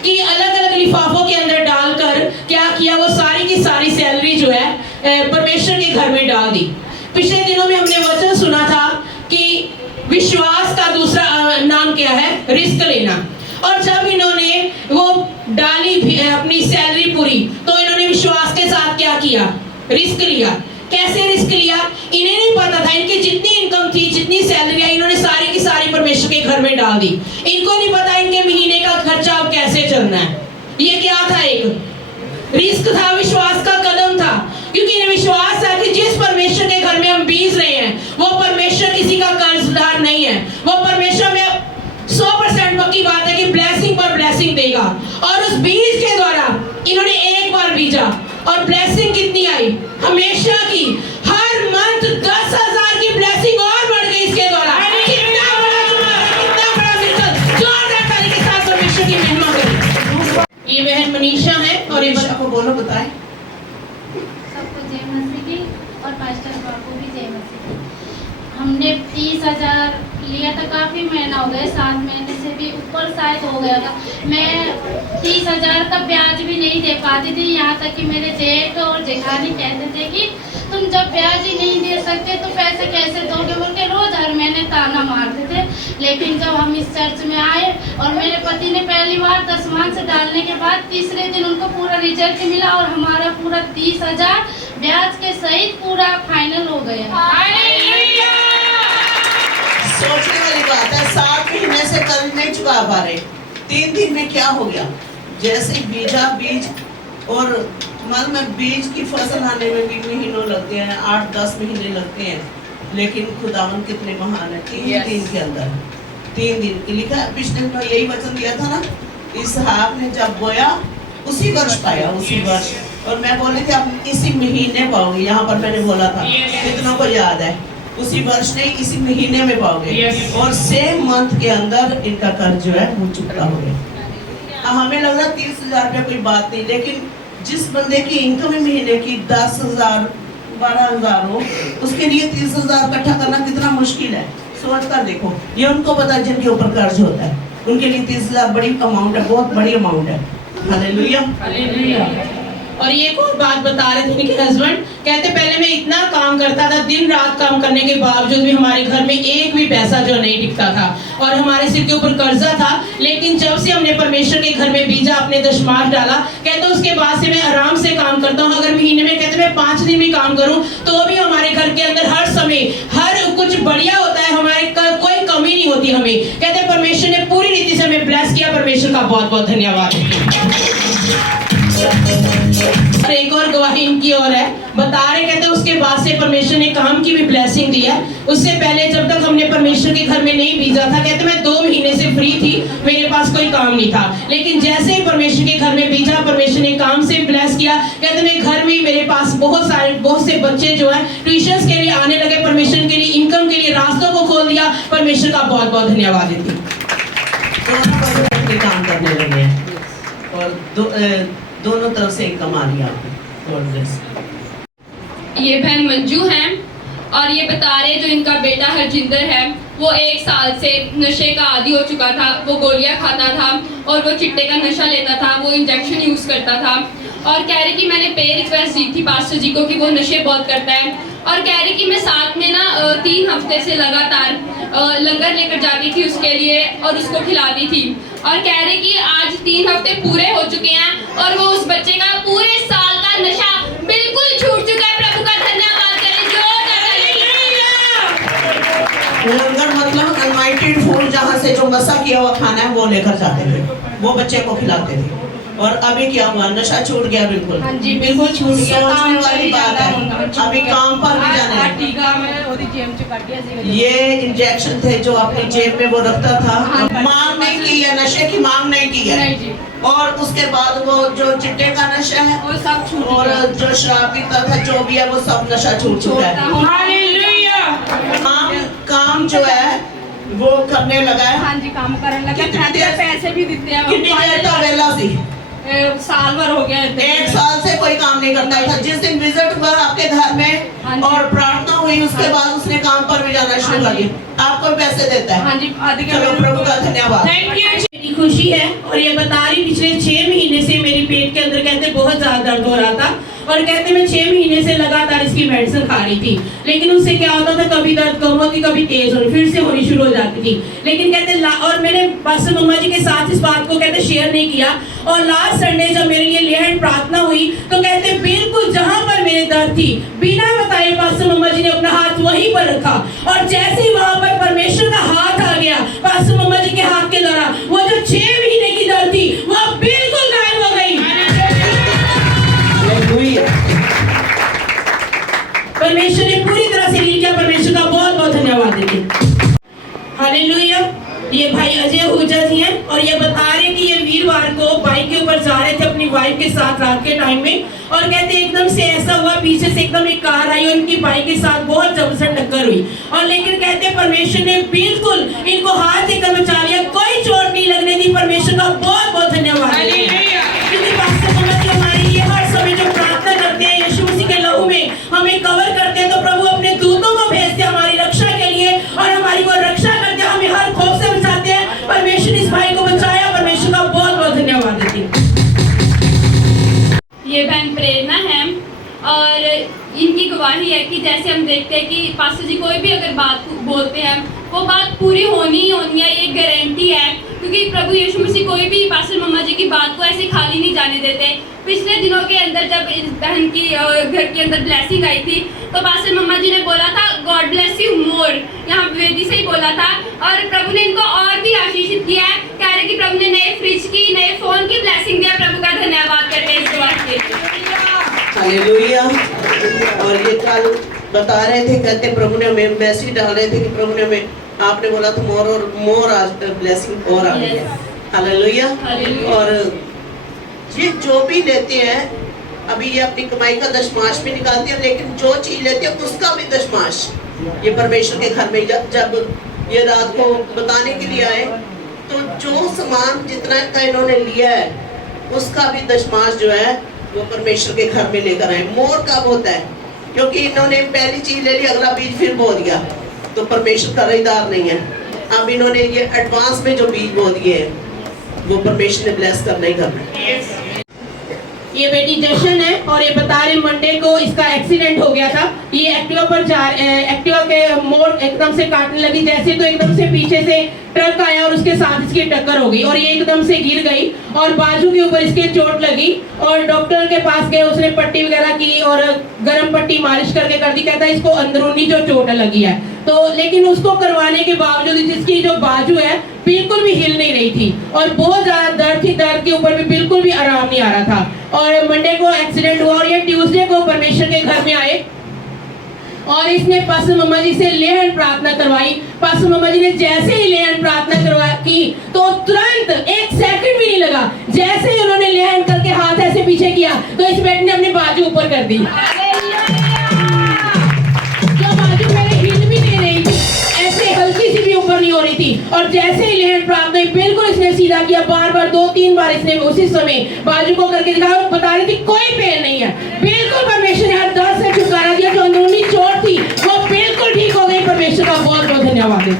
कि अलग अलग लिफाफों के अंदर डालकर क्या किया, वो सारी की सारी सैलरी जो है परमेश्वर के घर में डाल दी। पिछले दिनों में हमने वचन सुना था कि विश्वास का दूसरा नाम क्या है, रिस्क लेना। और जब इन्होंने वो डाली अपनी सैलरी पूरी, तो इन्होंने विश्वास के साथ क्या किया, रिस्क लिया। कैसे रिस्क लिया, इन्हें नहीं पता था। इनकी जितनी इनकम थी, जितनी सैलरी आई, इन्होंने सारी की सारी परमेश्वर के घर में डाल दी। इनको नहीं पता इनके महीने का खर्चा अब कैसे चलना है। ये क्या था, एक रिस्क था, विश्वास का कदम था, क्योंकि इन्हें विश्वास था कि जिस परमेश्वर के घर में हम बीज रहे हैं वो परमेश्वर किसी का कर्जदार नहीं है। वो परमेश्वर में 100% पक्की बात है कि ब्लेसिंग पर ब्लेसिंग देगा। और उस बीज के द्वारा इन्होंने एक बार बीजा और ब्लेसिंग कितनी आई, हमेशा की, हर मंथ 10,000 की ब्लेसिंग और बढ़ गई इसके द्वारा। कितना बड़ा जुमला, कितना बड़ा मिराकल, जोरदार ताली के साथ परमेश्वर की महिमा करें। ये बहन मनीषा है और ये को बोलो, बताएं। सबको जय मसीह की और पास्टर बाबू भी जय मसीह की। हमने 30,000 लिया था, काफ़ी महीना हो गया, 7 महीने से भी ऊपर शायद हो गया था। मैं 30,000 का ब्याज भी नहीं दे पाती थी, यहाँ तक कि मेरे जेठ और जेठानी कहते थे कि तुम जब ब्याज ही नहीं दे सकते तो पैसे कैसे दोगे बोल के रोज हर महीने ताना मारते थे। लेकिन जब हम इस चर्च में आए और मेरे पति ने पहली बार दसवां से डालने के बाद तीसरे दिन उनको पूरा रिजल्ट मिला और हमारा पूरा 30,000 ब्याज के सहित पूरा फाइनल हो गया। सोचने वाली बात है, 7 महीने से कर्ज नहीं चुका पा रहे, 3 दिन में क्या हो गया। जैसे बीजा बीज और मन में बीज की फसल आने में भी महीनों लगते हैं, 8-10 महीने लगते हैं, लेकिन खुदावन कितने महान है। 3 दिन के अंदर, 3 दिन की लिखा है। पिछले दिनों यही वचन दिया था ना, इसहाक ने जब बोया उसी वर्ष पाया, उसी वर्ष। और मैं बोली थी आप इसी महीने पाओगे, यहाँ पर मैंने बोला था, कितनों को याद है, उसी वर्ष नहीं इसी महीने में पाओगे। और सेम मंथ के अंदर इनका कर्ज जो है वो चुकता हो गया। हमें लग रहा 30,000 रुपया कोई बात नहीं, लेकिन जिस बंदे की इनकम महीने की 10,000 12,000 हो, उसके लिए 30,000 इकट्ठा करना कितना मुश्किल है। सोच कर देखो, ये उनको पता है जिनके ऊपर कर्ज होता है, उनके लिए 30,000 बड़ी अमाउंट है, बहुत बड़ी अमाउंट है। हालेलुया। और ये एक और बात बता रहे थे उनके हस्बैंड, कहते पहले मैं इतना काम करता था, दिन रात काम करने के बावजूद भी हमारे घर में एक भी पैसा जो नहीं टिकता था और हमारे सिर के ऊपर कर्जा था। लेकिन जब से हमने परमेश्वर के घर में बीजा, अपने दशमाश डाला, कहते उसके बाद से मैं आराम से काम करता हूँ। अगर महीने में कहते मैं 5 दिन भी काम करूँ तो भी हमारे घर के अंदर हर समय हर कुछ बढ़िया होता है, हमारे कोई कमी नहीं होती हमें। कहते परमेश्वर ने पूरी रीति से हमें ब्लेस किया, परमेश्वर का बहुत बहुत धन्यवाद। एक और गवाही इनकी और है, बता रहे कहते उसके बाद से परमेश्वर ने काम की भी ब्लेसिंग दी है। उससे पहले जब तक हमने परमेश्वर के घर में नहीं बीजा था, कहते मैं 2 महीने से फ्री थी, मेरे पास कोई काम नहीं था। लेकिन जैसे ही परमेश्वर के घर में बीजा, परमेश्वर ने काम से ब्लेस किया। कहते मैं घर में मेरे पास बहुत से बच्चे जो है ट्यूशंस के लिए आने लगे, परमेश्वर के लिए इनकम के लिए रास्तों को खोल दिया। परमेश्वर का बहुत बहुत धन्यवाद देती काम करने लगे हैं और दोनों तरफ से इनकम आ रही है आपको। ये बहन मंजू हैं और ये बता रहे जो इनका बेटा हरजिंदर है, वो 1 साल से नशे का आदी हो चुका था। वो गोलियां खाता था और वो चिट्टे का नशा लेता था, वो इंजेक्शन यूज़ करता था। और कह रहे कि मैंने पे रिक्वेस्ट दी थी पास्टर जी को कि वो नशे बहुत करता है। और कह रहे कि मैं साथ में ना 3 हफ्ते से लगातार लंगर लेकर जाती थी उसके लिए और उसको खिलाती थी। और कह रहे कि आज 3 हफ्ते पूरे हो चुके हैं और वो उस बच्चे का पूरे साल का नशा बिल्कुल छूट चुका है। प्रभु का धन्यवाद करें, लंगर मतलब अनवांटेड फूड, जहाँ से जो मसा किया हुआ खाना है वो लेकर जाते थे, वो बच्चे को खिलाते थे। और अभी क्या हुआ, नशा छूट गया बिल्कुल। हाँ जी, बिल्कुल छूट गया। सोचने वाली बात है, अभी काम पर भी जाने लगे। ये इंजेक्शन थे जो अपनी जेब में वो रखता था, मांग नहीं की है, नशे की मांग नहीं की है। और उसके बाद वो जो चिट्टे का नशा है वो सब छूट और जो शराब पीता था जो भी है वो सब नशा छूट चुका है। काम जो है वो करने लगा है। हाँ जी, काम करने लगा, पैसे भी देते हैं। कितनी देर तक वेला सी? साल भर हो गया। 1 साल से कोई काम नहीं करता था। जिस दिन विजिट हुआ आपके घर में और प्रार्थना हुई, उसके बाद उसने काम पर भी जाना शुरू कर दिया। आपको पैसे देता है। हाँ जी, चलो प्रभु का धन्यवाद। मेरी खुशी है। और ये बता रही पिछले 6 महीने से मेरी पेट के अंदर कहते बहुत ज्यादा दर्द हो रहा था और कहते मैं 6 महीने से लगातार इसकी मेडिसिन खा रही थी। लेकिन उससे क्या होता था, कभी दर्द कम होती, कभी तेज होती, फिर से होनी शुरू हो जाती थी। लेकिन कहते और मैंने पास्टर मम्मा जी के साथ इस बात को कहते शेयर नहीं किया। और लास्ट संडे जब मेरे लिए लेहन प्रार्थना हुई तो कहते बिल्कुल जहां पर मेरे दर्द थी, बिना बताए पास्टर मम्मा जी ने अपना हाथ वहीं पर रखा और जैसे ही वहां पर परमेश्वर का हाथ आ गया पास्टर मम्मा जी के हाथ के द्वारा, वो जो 6 महीने की दर्द थी वो बिल्कुल गायब हो गई। परमेश्वर ने पूरी तरह से लीड किया। परमेश्वर का बहुत बहुत धन्यवाद देते। हालेलुया। ये भाई अजय हुजा जी हैं और ये बता रहे कि ये वीरवार को बाइक के ऊपर जा रहे थे अपनी वाइफ के साथ रात के टाइम में और कहते एकदम से ऐसा हुआ, पीछे से एकदम एक कार आई और इनकी बाइक के साथ बहुत जबरदस्त टक्कर हुई। और लेकिन कहते परमेश्वर ने बिल्कुल इनको हाथ देकर बचा लिया, कोई चोट नहीं लगने दी। परमेश्वर का बहुत बहुत धन्यवाद। क्योंकि पास्टर मम्मा जी हमारी ये हर समय जो प्रार्थना करते हैं, यीशु मसीह के लहू में हमें कवर करते हैं, तो प्रभु अपने दूतों को भेजते हैं हमारी रक्षा के लिए और हमारी वो रक्षा करते हैं, हमें हर खौफ से बचाते हैं। परमेश्वर इस भाई को बचाया। परमेश्वर का बहुत बहुत धन्यवाद देती हूँ। ये बहन प्रेरणा है और इनकी गवाही है कि जैसे हम देखते हैं कि पास्टर जी कोई भी अगर बात बोलते हैं वो बात पूरी होनी ही होनी है, ये गारंटी है। क्योंकि प्रभु यीशु मसीह कोई भी पास्टर मम्मा जी की बात को ऐसे खाली नहीं जाने देते। पिछले दिनों के अंदर जब इस बहन की घर के अंदर ब्लेसिंग आई थी तो पास्टर मम्मा जी ने बोला था गॉड ब्लेस यू मोर, यहाँ वेदी से ही बोला था। और प्रभु ने इनको और भी आशीषित किया है। कह रहे कि प्रभु ने नए फ्रिज की, नए फोन की ब्लेसिंग दिया। प्रभु का धन्यवाद करते हैं इस वास्ते। हालेलुया। और ये कल बता रहे थे, कहते प्रभु ने हमें मैसेज डाल रहे थे कि प्रभु ने हमें, आपने बोला था मोर और मोर, आज ब्लेसिंग और आ गई है। हालेलुया। और ये जो भी लेते हैं, अभी ये अपनी कमाई का दशमांश भी निकालते हैं, लेकिन जो चीज लेते हैं उसका भी दशमांश ये परमेश्वर के घर में जब ये रात को बताने के लिए आए, तो जो सामान जितना का इन्होंने लिया है उसका भी दशमांश जो है वो परमेश्वर के घर में लेकर आए। मोर कब होता है? क्योंकि इन्होंने पहली चीज ले ली, अगला बीज फिर बो दिया, तो परमेश्वर का खरीदार नहीं है। अब इन्होंने ये एडवांस में जो बीज बो दिए हैं वो परमेश्वर ने ब्लेस करना ही करना है। ये बेटी जशन है और ये बता रहे मंडे को इसका एक्सीडेंट हो गया था। ये एक्टिवा पर एक्टिवा के मोड़ एकदम से काटने लगी, जैसे तो एकदम से पीछे से ट्रक आया और उसके साथ इसकी टक्कर हो गई और ये एकदम से गिर गई और बाजू के ऊपर इसके चोट लगी और डॉक्टर के पास गए, उसने पट्टी वगैरह की और गर्म पट्टी मालिश करके कर दी। कहता है इसको अंदरूनी जो चोट लगी है, तो लेकिन उसको करवाने के बावजूद जिसकी जो बाजू है बिल्कुल भी हिल नहीं रही थी और बहुत ज्यादा दर्द थी, दर्द के ऊपर भी बिल्कुल भी आराम नहीं आ रहा था। और मंडे को एक्सीडेंट हुआ और ये ट्यूसडे को परमेश्वर के घर में आए और इसने पास्टर मम्मा जी से लेहन प्रार्थना करवाई। पास्टर मम्मा जी ने जैसे ही लेहन प्रार्थना करवा की तो तुरंत एक सेकंड भी नहीं लगा, जैसे ही उन्होंने लेहन करके हाथ ऐसे पीछे किया तो इस बेटे ने अपनी बाजू ऊपर कर दी। जो बाजू मेरे हिल भी नहीं रही थी, ऐसे हल्की सी भी ऊपर नहीं हो रही थी और जैसे ही लेहन प्रार्थना बिल्कुल इसने सीधा किया, बार बार 2-3 बार इसने उसी समय बाजू को करके दिखाया और बता रही थी कोई पेन नहीं है। बिल्कुल परमेश्वर ने हर दर्द से छुटकारा दिया, जो अंदरूनी चोट थी वो बिल्कुल ठीक हो गई। परमेश्वर का बहुत बहुत धन्यवाद है।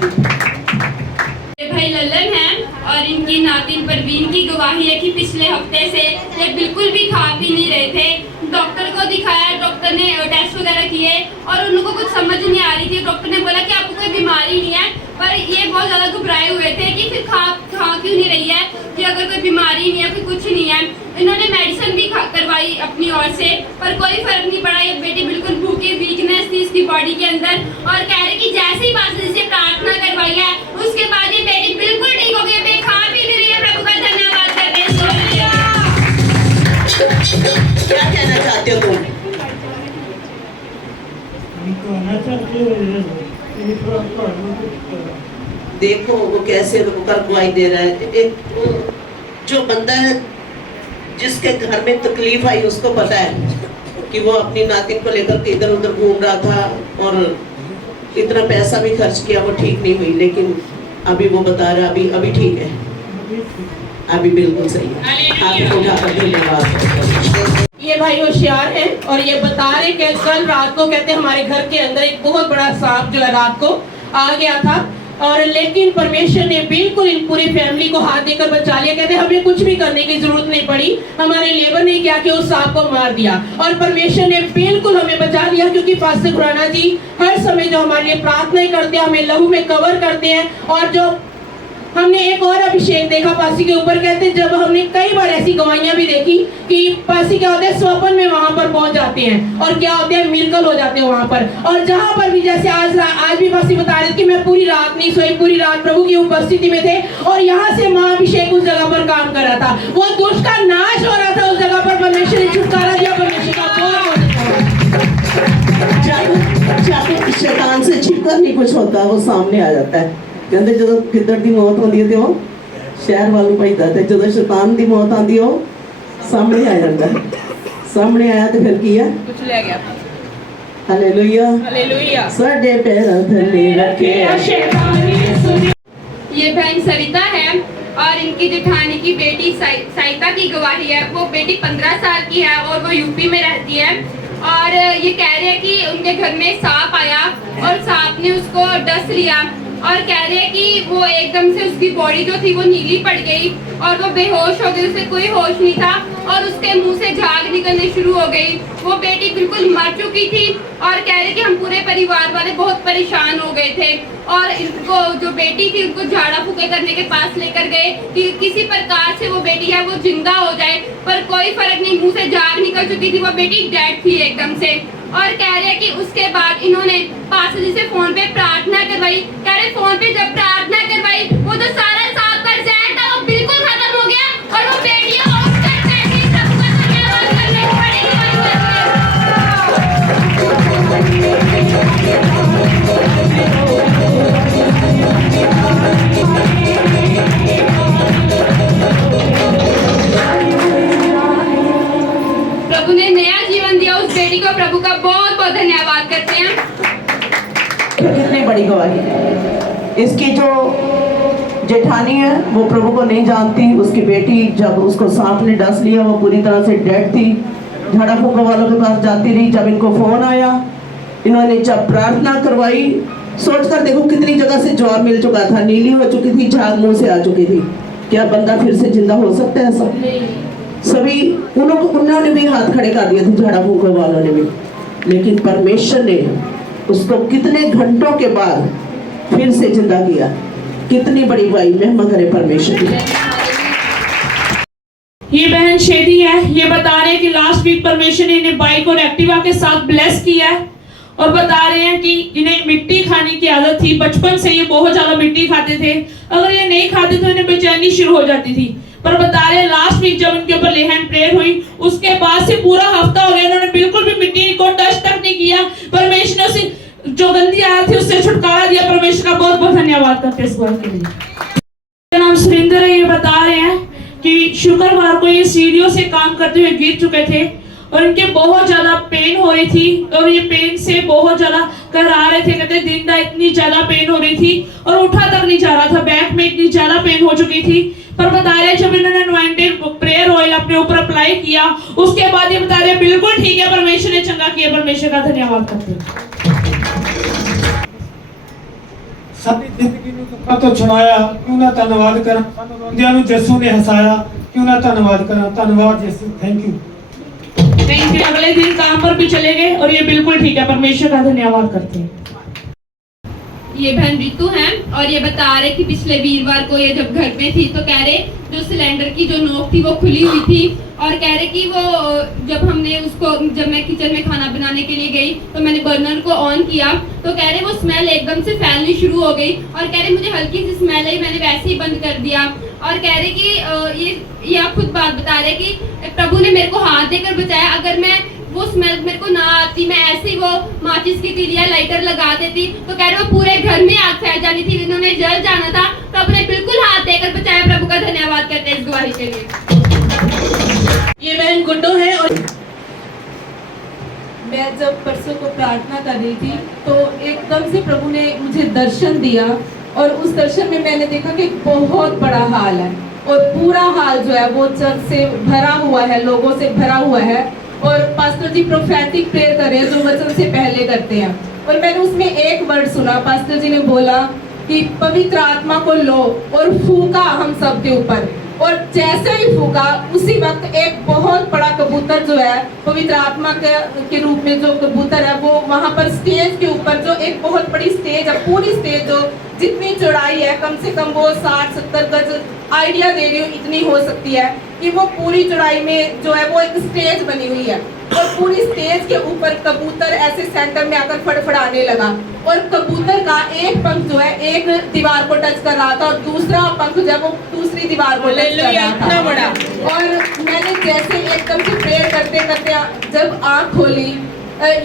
भाई लल्लन है और इनकी नातिन परवीन की गवाही है कि पिछले हफ्ते से ये बिल्कुल भी खा पी नहीं रहे थे। डॉक्टर को दिखाया, डॉक्टर ने टेस्ट वगैरह किए और उनको कुछ समझ नहीं आ रही थी। डॉक्टर ने बोला कि आपको कोई बीमारी नहीं है, पर ये बहुत ज़्यादा घबराए हुए थे कि फिर खा क्यों नहीं रही है, कि अगर कोई बीमारी नहीं है, कोई कुछ नहीं है। इन्होंने मेडिसिन भी करवाई अपनी ओर से, पर कोई फर्क नहीं पड़ा। ये बेटी बिल्कुल भूखी, वीकनेस थी इसकी बॉडी के अंदर और कह रहे कि जैसे ही पास्टर से प्रार्थना करवाई है उसके बाद ये बेटी बिल्कुल ठीक हो गई, खा भी नहीं रही है। प्रभु का धन्यवाद करते हैं। क्या कहना चाहते हो तुम? देखो वो कैसे रुकर गवाही दे रहा है। एक जो बंदा है जिसके घर में तकलीफ आई उसको पता है कि वो अपनी नातिन को लेकर इधर उधर घूम रहा था और इतना पैसा भी खर्च किया, वो ठीक नहीं हुई, लेकिन अभी वो बता रहा है अभी ठीक है, अभी बिल्कुल सही है। आपको उठाकर धन्यवाद। ये भाई होशियार है और ये बता रहे कि कल रात को कहते हमारे घर के अंदर एक बहुत बड़ा सांप जो है रात को आ गया था और लेकिन परमेश्वर ने बिल्कुल इन पूरी फैमिली को हाथ देकर बचा लिया। कहते हमें कुछ भी करने की जरूरत नहीं पड़ी, हमारे लेबर ने क्या किया, उस सांप को मार दिया और परमेश्वर ने बिल्कुल हमें बचा लिया। क्योंकि पास्टर खुराना जी हर समय जो हमारे लिए प्रार्थना करते हैं, हमें लहू में कवर करते हैं। और जो हमने एक और अभिषेक देखा पासी के ऊपर, कहते जब हमने कई बार ऐसी गवाहियां भी देखी कि पासी क्या होता है, स्वप्न में वहां पर पहुंच जाते हैं और क्या होते हैं, मिरेकल हो जाते हैं वहां पर। और जहां पर भी जैसे आज भी पासी बता रहे थे कि मैं पूरी रात नहीं सोई, पूरी रात प्रभु की उपस्थिति में थे और यहाँ से महाअभिषेक उस जगह पर काम कर रहा था, वो दुष्ट का नाश हो रहा था उस जगह पर। परमेश्वर ने छुटकारा दिया। परमेश्वर का बहुत शैतान से छिपकर नहीं कुछ होता, वो सामने आ जाता है। कहते जो किधर की मौत होती है तो शहर वालों भजता है, जो शैतान की मौत आती है सामने आ जाता है। सामने आया तो फिर किया कुछ ले गया। Hallelujah, hallelujah. साडे पैरों थले रखे ये बहन सरिता है और इनकी जेठानी की बेटी साइता की गवाही है। वो बेटी 15 साल की है और वो यूपी में रहती है और ये कह रहे हैं कि उनके घर में सांप आया और सांप ने उसको डस लिया और कह रहे हैं कि वो एकदम से उसकी बॉडी जो थी वो नीली पड़ गई और वो बेहोश हो गई, उसे कोई होश नहीं था और उसके मुंह से झाग निकलने शुरू हो गई। वो बेटी बिल्कुल मर चुकी थी और कह रहे कि हम पूरे परिवार वाले बहुत परेशान हो गए थे और इनको जो बेटी थी उनको झाड़ा फूके करने के पास लेकर गए कि किसी प्रकार से वो बेटी है वो जिंदा हो जाए, पर कोई फर्क नहीं, मुंह से झाग निकल चुकी थी, वो बेटी डेड थी एकदम से। और कह रहे हैं कि उसके बाद इन्होंने पास्टर जी से फोन पे प्रार्थना करवाई। कह रहे फोन पे जब प्रार्थना करवाई वो जो सारा सांप का जहर था वो बिल्कुल खत्म हो गया और वो बेटी प्रभु ने नया जीवन दिया उस बेटी को। प्रभु का बहुत बहुत धन्यवाद करते हैं। कितनी बड़ी गवाही है। इसकी जो जेठानी है वो प्रभु को नहीं जानती। उसकी बेटी जब उसको सांप ने डस लिया वो पूरी तरह से डेड थी, झाड़ा फूका वालों के पास जाती रही। जब इनको फोन आया, इन्होंने जब प्रार्थना करवाई, सोचकर देखो कितनी जगह से ज्वर मिल चुका था, नीली हो चुकी थी, झाग मुंह से आ चुकी थी। क्या बंदा फिर से जिंदा हो सकता है? सब सभी उन्होंने भी हाथ खड़े कर दिए थे, झाड़ा फूका वालों ने भी, लेकिन परमेश्वर ने उसको कितने घंटों के बाद फिर से जिंदा किया। कितनी बड़ी गवाही, महिमा करे परमेश्वर की। ये बहन शेदी है, ये बता रहे हैं कि लास्ट वीक परमेश्वर ने इन्हें बाइक और एक्टिवा के साथ ब्लेस किया है और बता रहे हैं कि इन्हें मिट्टी खाने की आदत थी। बचपन से ये बहुत ज्यादा मिट्टी खाते थे, अगर ये नहीं खाते तो इन्हें बेचैनी शुरू हो जाती थी। पर बता रहे हैं लास्ट वीक जब इनके ऊपर ले हैंड प्रेयर हुई उसके बाद से पूरा हफ्ता हो गया इन्होंने बिल्कुल भी मिट्टी को टच तक नहीं किया। परमेश्वर ने उसे जो गंदी आदत थी उससे छुटकारा दिया। परमेश्वर का बहुत बहुत धन्यवाद करते हैं इस बात के लिए। मेरा नाम सुरेंद्र है। ये बता रहे हैं कि शुक्रवार को ये सीढ़ियों से काम करते हुए गिर चुके थे और इनके बहुत ज्यादा पेन हो रही थी और ये पेन से बहुत ज्यादा करा रहे थे। कहते दिन रात इतनी ज्यादा पेन हो रही थी और उठा तक नहीं जा रहा था, बैक में इतनी ज्यादा पेन हो चुकी थी। पर बता रहे जब इन्होंने अनॉइंटेड प्रेयर ऑयल अपने ऊपर अप्लाई किया उसके बाद ये बता रहे बिल्कुल ठीक है, परमेश्वर ने चंगा किया। परमेश्वर का धन्यवाद करते हैं। ਸਾਡੀ ਜ਼ਿੰਦਗੀ ਨੂੰ ਦੁੱਖਾਂ ਤੋਂ ਛੁਡਾਇਆ, ਕਿਉਂ ਨਾ ਧੰਨਵਾਦ ਕਰਾਂ। ਬੰਦਿਆਂ ਨੂੰ ਯਿਸੂ ਨੇ ਹਸਾਇਆ, क्यों ना धन्यवाद करा। धन्यवाद यीशु, थैंक यू। Thank you. अगले दिन काम पर भी चले गए और ये बिल्कुल ठीक है। परमेश्वर का धन्यवाद करते हैं। ये बहन रितु हैं और ये बता रहे कि पिछले वीरवार को ये जब घर पे थी तो कह रहे जो सिलेंडर की जो नोक थी वो खुली हुई थी और कह रहे कि वो जब मैं किचन में खाना बनाने के लिए गई तो मैंने बर्नर को ऑन किया तो कह रहे वो स्मेल एकदम से फैलनी शुरू हो गई और कह रहे मुझे हल्की सी स्मेल आई, मैंने वैसे ही बंद कर दिया। और कह रहे कि ये आप खुद बात बता रहे कि प्रभु ने मेरे को हाथ देकर बचाया। अगर मैं वो स्मेल मेरे को ना आती, मैं ऐसे ही वो माचिस की तीली या लाइटर लगा देती तो कह रहे वो पूरे घर में आग फैल जानी थी, इन्होंने जल जाना था। प्रभु ने बिल्कुल हाथ देकर बचाया। प्रभु का धन्यवाद करते हैं इस गवाही के लिए। ये बहन गुड्डो है और मैं जब परसों को प्रार्थना कर रही थी तो एकदम से प्रभु ने मुझे दर्शन दिया और उस दर्शन में मैंने देखा कि बहुत बड़ा हाल है और पूरा हाल जो है वो चर्च से भरा हुआ है, लोगों से भरा हुआ है और पास्टर जी प्रोफेटिक प्रेयर कर रहे हैं जो वचन से पहले करते हैं। और मैंने उसमें एक वर्ड सुना, पास्टर जी ने बोला कि पवित्र आत्मा को लो और फूका हम सब के ऊपर, और जैसे ही फूका उसी वक्त एक बहुत बड़ा कबूतर जो है पवित्र आत्मा के रूप में जो कबूतर है वो वहां पर स्टेज के ऊपर, जो एक बहुत बड़ी स्टेज है, पूरी स्टेज जो जितनी चौड़ाई है कम से कम वो 60-70 गज, आइडिया दे रही हूँ इतनी हो सकती है कि वो पूरी चौड़ाई में जो है वो एक स्टेज बनी हुई है और पूरी स्टेज के ऊपर कबूतर ऐसे सेंटर में आकर फड़फड़ाने लगा और कबूतर का एक पंख जो है एक दीवार को टच कर रहा था और दूसरा पंख जो है वो दूसरी दीवार को टच कर रहा था। और मैंने जैसे एकदम से प्रेयर करते करते जब आँख खोली,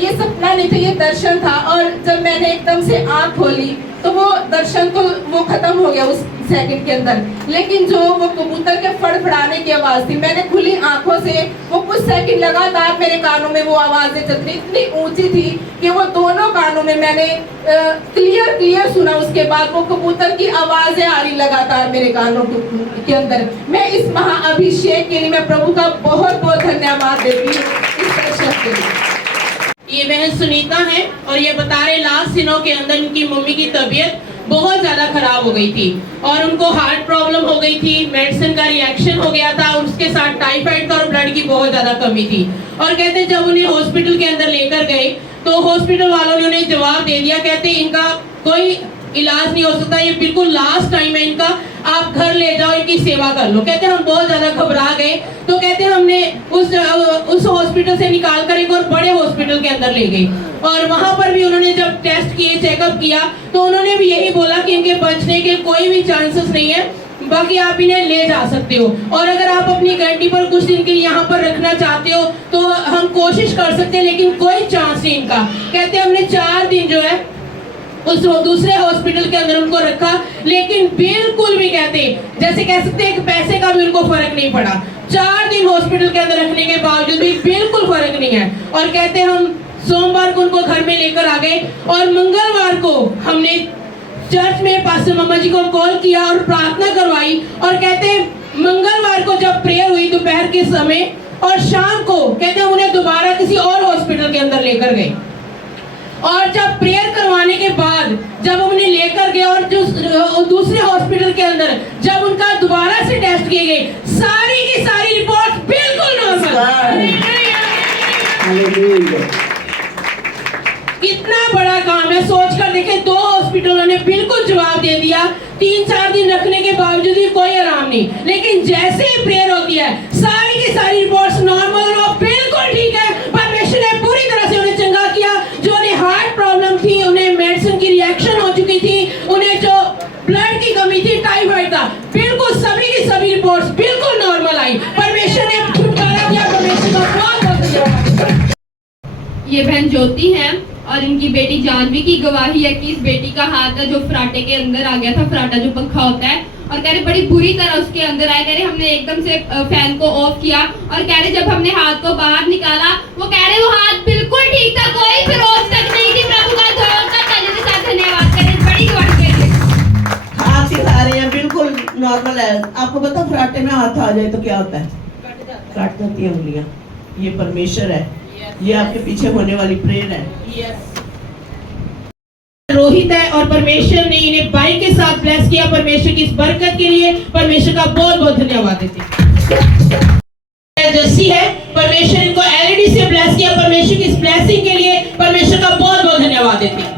ये सपना नहीं था, ये दर्शन था, और जब मैंने एकदम से आँख खोली तो वो दर्शन तो वो खत्म हो गया उस सेकंड के अंदर, लेकिन जो वो कबूतर के फड़फड़ाने की आवाज थी, मैंने खुली आंखों से वो कुछ सेकंड लगातार मेरे कानों में वो आवाजें चल रही, इतनी ऊंची थी कि वो दोनों कानों में मैंने क्लियर सुना। उसके बाद वो कबूतर की आवाजें आ रही लगातार मेरे कानों के अंदर। मैं इस महाअभिषेक के लिए मैं प्रभु का बहुत बहुत धन्यवाद देती हूँ इस दर्शन के लिए। ये बहन सुनीता है और ये बता रहे लास्ट दिनों के अंदर इनकी मम्मी की तबीयत बहुत ज़्यादा खराब हो गई थी और उनको हार्ट प्रॉब्लम हो गई थी, मेडिसिन का रिएक्शन हो गया था, उसके साथ टाइफाइड था और ब्लड की बहुत ज़्यादा कमी थी। और कहते जब उन्हें हॉस्पिटल के अंदर लेकर गए तो हॉस्पिटल वालों ने उन्हें जवाब दे दिया, कहते इनका कोई इलाज नहीं हो सकता, ये बिल्कुल लास्ट टाइम है इनका, आप घर ले जाओ, इनकी सेवा कर लो। कहते हम बहुत ज़्यादा घबरा गए, तो कहते हमने उस हॉस्पिटल से निकाल कर एक और बड़े हॉस्पिटल के अंदर ले गए और वहाँ पर भी उन्होंने जब टेस्ट किए, चेकअप किया, तो उन्होंने भी यही बोला कि इनके बचने के कोई भी चांसेस नहीं है, बाकी आप इन्हें ले जा सकते हो और अगर आप अपनी गारंटी पर कुछ दिन के लिए यहाँ पर रखना चाहते हो तो हम कोशिश कर सकते हैं, लेकिन कोई चांस नहीं इनका। कहते हमने 4 दिन जो है उस दूसरे हॉस्पिटल के अंदर उनको रखा, लेकिन बिल्कुल भी कहते जैसे कह सकते हैं कि पैसे का भी उनको फर्क नहीं पड़ा। 4 दिन हॉस्पिटल के अंदर रखने के बावजूद भी बिल्कुल फर्क नहीं है। और कहते हम सोमवार को उनको घर में लेकर आ गए और मंगलवार को हमने चर्च में पास्टर मम्मा जी को कॉल किया और प्रार्थना करवाई और कहते मंगलवार को जब प्रेयर हुई दोपहर के समय और शाम को कहते उन्हें दोबारा किसी और हॉस्पिटल के अंदर लेकर गए और जब प्रेयर करवाने के बाद जब उन्हें लेकर गए और जो दूसरे हॉस्पिटल के अंदर जब उनका दोबारा से टेस्ट किए गए, सारी की सारी रिपोर्ट बिल्कुल नॉर्मल। कितना बड़ा काम है, सोच कर देखें। 2 हॉस्पिटलों ने बिल्कुल जवाब दे दिया, 3-4 दिन रखने के बावजूद भी कोई आराम नहीं, लेकिन जैसे ही प्रेयर होती है सारी की सारी रिपोर्ट्स नॉर्मल और बिल्कुल ठीक है। परमेश्वर ने पूरी तरह से उन्हें चंगा किया। जो उन्हें हार्ट प्रॉब्लम थी, उन्हें मेडिसिन की रिएक्शन हो चुकी थी, उन्हें जो ब्लड की कमी थी, टाइफाइड था, बिल्कुल सभी की सभी रिपोर्ट्स बिल्कुल नॉर्मल आई। परमेश्वर ने छुटकारा दिया। परमेश्वर का बहुत बहुत धन्यवाद। ये बहन ज्योति है और इनकी बेटी जानवी की गवाही है कि इस बेटी का हाथ जो फराटे के अंदर आ गया था, फराटा जो पंखा होता है, और कह रहे बड़ी बुरी तरह उसके अंदर आया। कह रहे हमने एकदम से फैन को ऑफ किया और कह रहे जब हमने हाथ को बाहर निकाला, वो कह रहे वो हाथ बिल्कुल ठीक था, कोई फिरोज तक नहीं थी। प्रभु का धन्यवाद करें, बड़ी गवाही है। हाथ सिखा रहे हैं, बिल्कुल नॉर्मल है। आपको पता फराटे में हाथ आ जाए तो क्या होता है? कट जाती है उंगलियां। ये परमेश्वर है, ये आपके पीछे होने वाली प्रेयर है। रोहित है और परमेश्वर ने इन्हें बाइक के साथ ब्लेस किया। परमेश्वर की इस बरकत के लिए परमेश्वर का बहुत बहुत धन्यवाद देते हैं। जस्सी है, परमेश्वर इनको एलईडी से ब्लेस किया। परमेश्वर की इस ब्लेसिंग के लिए परमेश्वर का बहुत बहुत धन्यवाद देते हैं।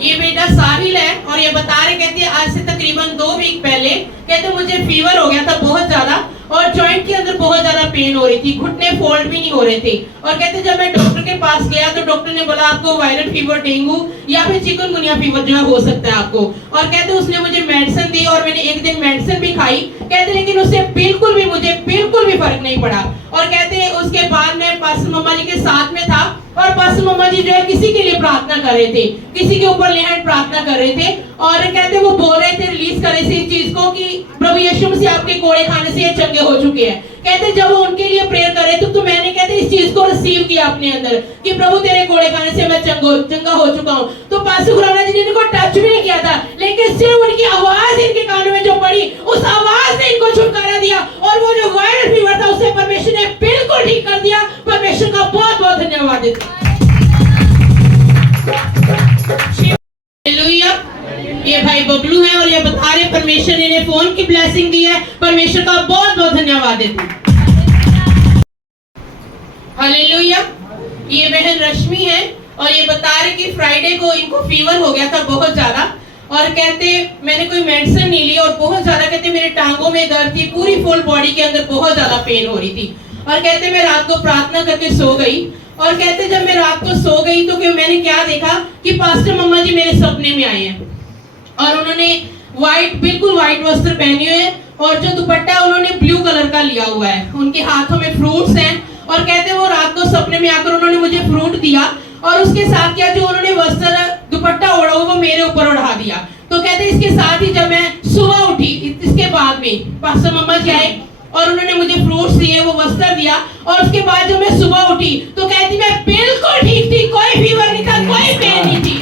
ये बेटा साहिल है और ये बता रहे, कहते हैं आज से तकरीबन 2 वीक पहले कहते मुझे फीवर हो गया था बहुत ज्यादा और जॉइंट के अंदर बहुत ज्यादा पेन हो रही थी, घुटने फोल्ड भी नहीं हो रहे थे। और कहते जब मैं डॉक्टर के पास गया तो डॉक्टर ने बोला आपको वायरल फीवर, डेंगू या फिर चिकनगुनिया फीवर जो है हो सकता है आपको। और कहते उसने मुझे मेडिसिन दी और मैंने एक दिन मेडिसिन भी खाई, कहते लेकिन उससे मुझे बिल्कुल भी फर्क नहीं पड़ा। और कहते उसके बाद मैं पास्टर मम्मा जी के साथ में था और पास्टर मम्मा जी जो है किसी के लिए प्रार्थना कर रहे थे, किसी के ऊपर लेहन प्रार्थना कर रहे थे और कहते वो बोल रहे थे, रिलीज कर रहे थे इस चीज को कि प्रभु यीशु मसीह आपके कोड़े खाने से ये चंगे हो चुके हैं। कहते जब वो उनके लिए प्रेयर कर रहे थे तो मैंने कहते इस चीज को रिसीव किया अपने अंदर कि प्रभु तेरे कोड़े खाने से मैं चंगा हो चुका हूँ। तो पास्टर खुराना जी ने इनको टच भी नहीं किया था, लेकिन सिर्फ उनकी आवाज इनके कानों में जो पड़ी, उस आवाज ने इनको छुटकारा दिया और वो जो वायरल फीवर था उसे परमेश्वर ने बिल्कुल ठीक कर दिया। परमेश्वर का बहुत बहुत धन्यवाद देते हैं। हालेलुया। ये भाई बबलू है और ये बता रहे परमेश्वर ने इन्हें फोन की ब्लेसिंग दी है। परमेश्वर का बहुत बहुत धन्यवाद देते हैं। हालेलुया। ये बहन रश्मि है और ये बता रहे कि फ्राइडे को इनको फीवर हो गया था बहुत ज्यादा और कहते मैंने कोई मेडिसिन नहीं ली और बहुत ज्यादा कहते मेरे टांगों में दर्द थी, पूरी फुल बॉडी के अंदर बहुत ज्यादा पेन हो रही थी। और कहते मैं रात को प्रार्थना करके सो गई और कहते जब मैं रात को सो गई तो मैंने क्या देखा कि पास्टर मम्मा जी मेरे सपने में आए हैं और उन्होंने बिल्कुल व्हाइट वस्त्र पहने हुए हैं और जो दुपट्टा उन्होंने ब्लू कलर का लिया हुआ है, उनके हाथों में फ्रूट्स हैं और कहते वो रात को सपने में आकर उन्होंने मुझे फ्रूट दिया और उसके साथ क्या जो उन्होंने वस्त्र दुपट्टा ओढ़ा वो मेरे ऊपर उड़ा दिया। तो कहते इसके साथ ही जब मैं सुबह उठी इसके बाद में पास्टर मम्मा जी आए और उन्होंने मुझे फ्रूट्स दिए, वो वस्त्र दिया और उसके बाद जब मैं सुबह उठी तो कहती मैं बिल्कुल ठीक थी, कोई फीवर नहीं था, कोई पेन नहीं थी।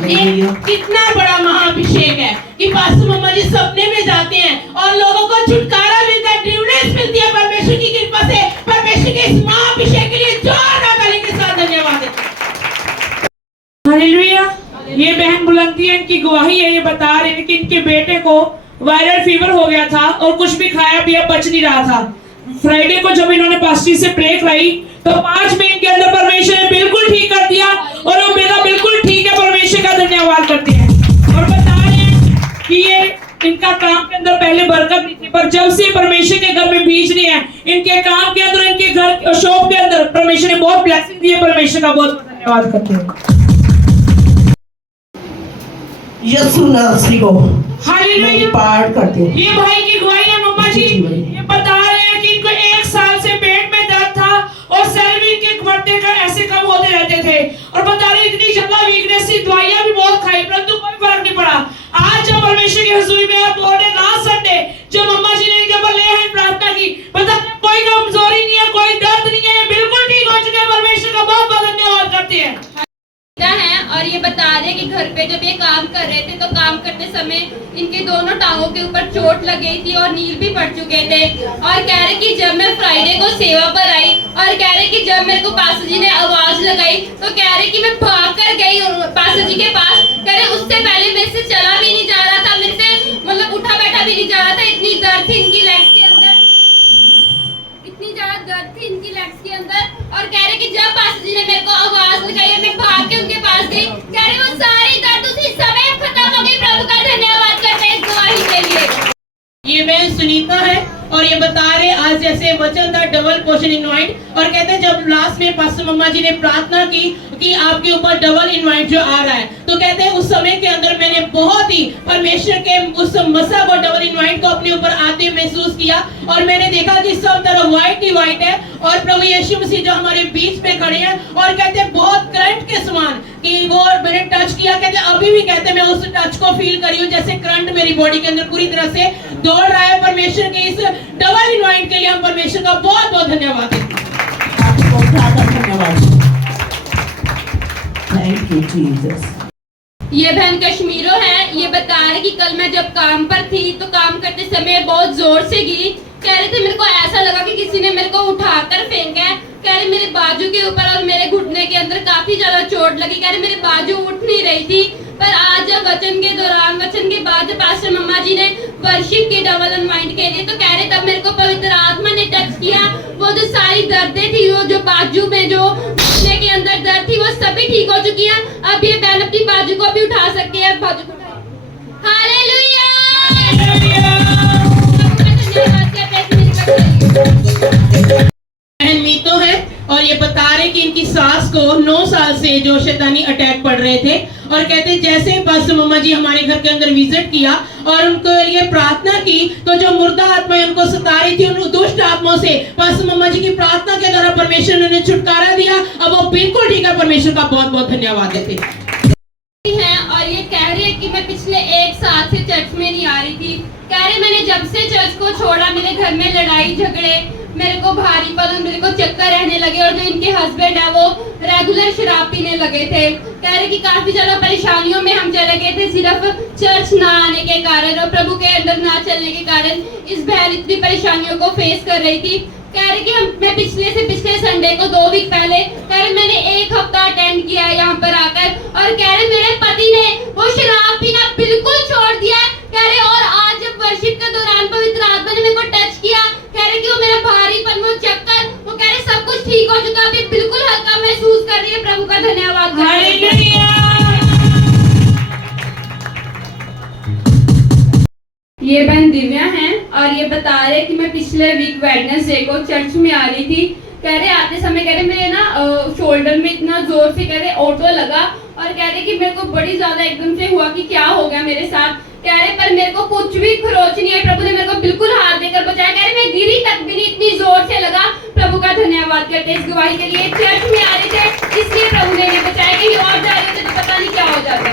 कितना बड़ा महाअभिषेक है कि पास्टर मम्मा जी सपने में जाते हैं और लोगों को छुटकारा मिलता है, डिलीवरेंस मिलती है परमेश्वर की कृपा से। परमेश्वर के इस महाअभिषेक के लिए जोरदार ताली के साथ धन्यवाद। हालेलुया। ये इनकी गवाही है। ये बता रहे हैं कि इनके बेटे को वायरल फीवर हो गया था और कुछ भी खाया पिया पच नहीं रहा था। फ्राइडे को जब इन्होंने पास्टर से प्रे कराई तो 5 मिनट के अंदर परमेश्वर ने बिल्कुल ठीक कर दिया और वो बेटा बिल्कुल ठीक है। परमेश्वर का धन्यवाद करते हैं और बता रहे हैं कि ये इनका काम के अंदर पहले बरकत नहीं थी, पर जब से परमेश्वर के घर में बीज नहीं है, इनके काम के अंदर, इनके घर शॉप के अंदर परमेश्वर ने बहुत ब्लेसिंग दी है। परमेश्वर का बहुत धन्यवाद करते हैं। यीशु नासरी को हालेलुया पाठ करते हैं। ये भाई की गवाही है मम्मा जी। ये बता रहे हैं कि इनको 1 साल से पेट में दर्द था और सेल भी इनके बढ़ते का ऐसे कम होते रहते थे और बता रहे इतनी ज्यादा वीकनेस थी, दवाइयां भी बहुत खाई परंतु कोई फर्क नहीं पड़ा। आज जब परमेश्वर की हुजूरी में आप बोले लास्ट संडे जब मम्मा जी ने इनके ऊपर ले हैंड प्रार्थना की, बता कोई कमजोरी नहीं है, कोई दर्द नहीं है, ये बिल्कुल ठीक हो चुके हैं। परमेश्वर का बहुत बहुत धन्यवाद करते हैं। है और ये बता रहे कि घर पे जब ये काम कर रहे थे तो काम करते समय इनके दोनों टांगों के ऊपर चोट लग गई थी और नील भी पड़ चुके थे और कह रहे कि जब मैं फ्राइडे को सेवा पर आई और कह रहे कि जब मेरे को पास्टर जी ने आवाज लगाई तो कह रहे कि मैं भाग कर गई पास्टर जी के पास। कह रहे उससे पहले मेरे से चला भी नहीं जा रहा था, मेरे से मतलब उठा बैठा भी नहीं जा रहा था, इतनी दर्द थी इनकी लेग्स के अंदर, इतनी ज्यादा दर्द थी इनकी लेग्स के अंदर। और कह रहे कि जब पास्टर जी ने मेरे को आवाज लगाई और मैं भाग के उनके पास गई, कह रहे वो सारी दर्द उसी समय खत्म हो गई। प्रभु का धन्यवाद करते हैं इस गवाही के लिए। ये बहन सुनीता है और ये बता रहे आज जैसे वचन था डबल पोर्शन इनवाइट और कहते हैं जब लास्ट में पास्टर मम्मा जी ने प्रार्थना की कि आपके ऊपर डबल इनवाइट जो आ रहा है, तो कहते हैं उस समय के अंदर मैंने बहुत ही परमेश्वर के उस मसा को डबल इनवाइट को अपने ऊपर आते हुए महसूस किया और मैंने देखा कि सब तरफ व्हाइट ही व्हाइट है और प्रभु यीशु मसीह जो हमारे बीच में खड़े हैं और कहते हैं बहुत करंट के समान कि वो मैंने टच किया। कहते हैं अभी भी कहते हैं मैं उस टच को फील करी हूँ जैसे करंट मेरी बॉडी के अंदर पूरी तरह से दौड़ रहा है। परमेश्वर के इस डबल इनवाइट के लिए हम परमेश्वर का बहुत बहुत धन्यवाद देते हैं। Thank you Jesus. ये बहन कश्मीरो है। ये बता रहे कि कल मैं जब काम पर थी तो काम करते समय बहुत जोर से गिरी। कह रहे थे मेरे को ऐसा लगा कि किसी ने मेरे को उठाकर फेंका है। कह रहे मेरे बाजू के ऊपर और मेरे घुटने के अंदर काफी ज्यादा चोट लगी। कह रहे मेरे बाजू उठ नहीं रही थी। पर आज जब वचन के दौरान वचन के बाद जब पास्टर मम्मा जी ने वर्शिप की डबल अनवाइंड के लिए तो कह रहे तब मेरे को पवित्र आत्मा ने टच किया। वो जो सारी दर्दें थी वो जो बाजू में जो घुटने के अंदर दर्द थी वो सभी ठीक हो चुकी है। अब ये बहन अपनी बाजू को भी उठा सकती है। बाजू को हालेलुया। बहन मीतो है और ये बता रहे कि इनकी सास को 9 साल से जो शैतानी अटैक पड़ रहे थे और कहते जैसे ही पास्टर मम्मा जी हमारे घर के अंदर विजिट किया और उनको लिए प्रार्थना की तो जो मुर्दा आत्माएं उनको सता रही थी उन दुष्ट आत्माओं से पास्टर मम्मा जी की प्रार्थना के द्वारा परमेश्वर ने उन्हें छुटकारा दिया। अब वो बिल्कुल ठीक है। परमेश्वर का बहुत बहुत धन्यवाद देते हैं। और ये कह रहे हैं कि मैं पिछले 1 साल से चर्च में नहीं आ रही थी। कह रहे मैंने जब से चर्च को छोड़ा मेरे घर में लड़ाई झगड़े, मेरे को भारीपन, मेरे को चक्कर रहने लगे और जो इनके हस्बैंड है वो रेगुलर शराब पीने लगे थे। कह रहे कि काफी ज्यादा परेशानियों में हम चले गए थे सिर्फ चर्च ना आने के कारण और प्रभु के अंदर ना चलने के कारण। इस बहन इतनी परेशानियों को फेस कर रही थी। कह रहे कि मैं पिछले संडे को 2 वीक पहले कह रहे मैंने 1 हफ्ता अटेंड किया है यहाँ पर आकर और कह रहे मेरे पति ने वो शराब पीना बिल्कुल छोड़ दिया है। कह रहे और आज जब वर्शिप के दौरान पवित्र आत्मा ने मेरे को टच किया, कह रहे कि वो मेरा भारीपन, वो चक्कर, वो कह रहे सब कुछ ठीक हो चुका, अभी बिल्कुल हल्का महसूस कर रही है। प्रभु का धन्यवाद। ये बहन दिव्या हैं और ये बता रहे कि मैं पिछले वीक वेडनेसडे को चर्च में आ रही थी। कह रहे आते समय कह रहे मेरे ना शोल्डर में इतना जोर से कह रहे ऑटो लगा और कह रहे कि मेरे को बड़ी ज्यादा एकदम से हुआ कि क्या हो गया मेरे साथ। कह रहे पर मेरे को कुछ भी खरोच नहीं है, प्रभु ने मेरे को बिल्कुल हाथ देकर बचाया। कह रहे मैं गिरी तक भी नहीं, इतनी जोर से लगा। प्रभु का धन्यवाद करते इस गवाही के लिए। चर्च में आ रहे थे इसलिए प्रभु ने इन्हें बचाया, कहीं और जा रहे थे तो पता नहीं क्या हो जाता।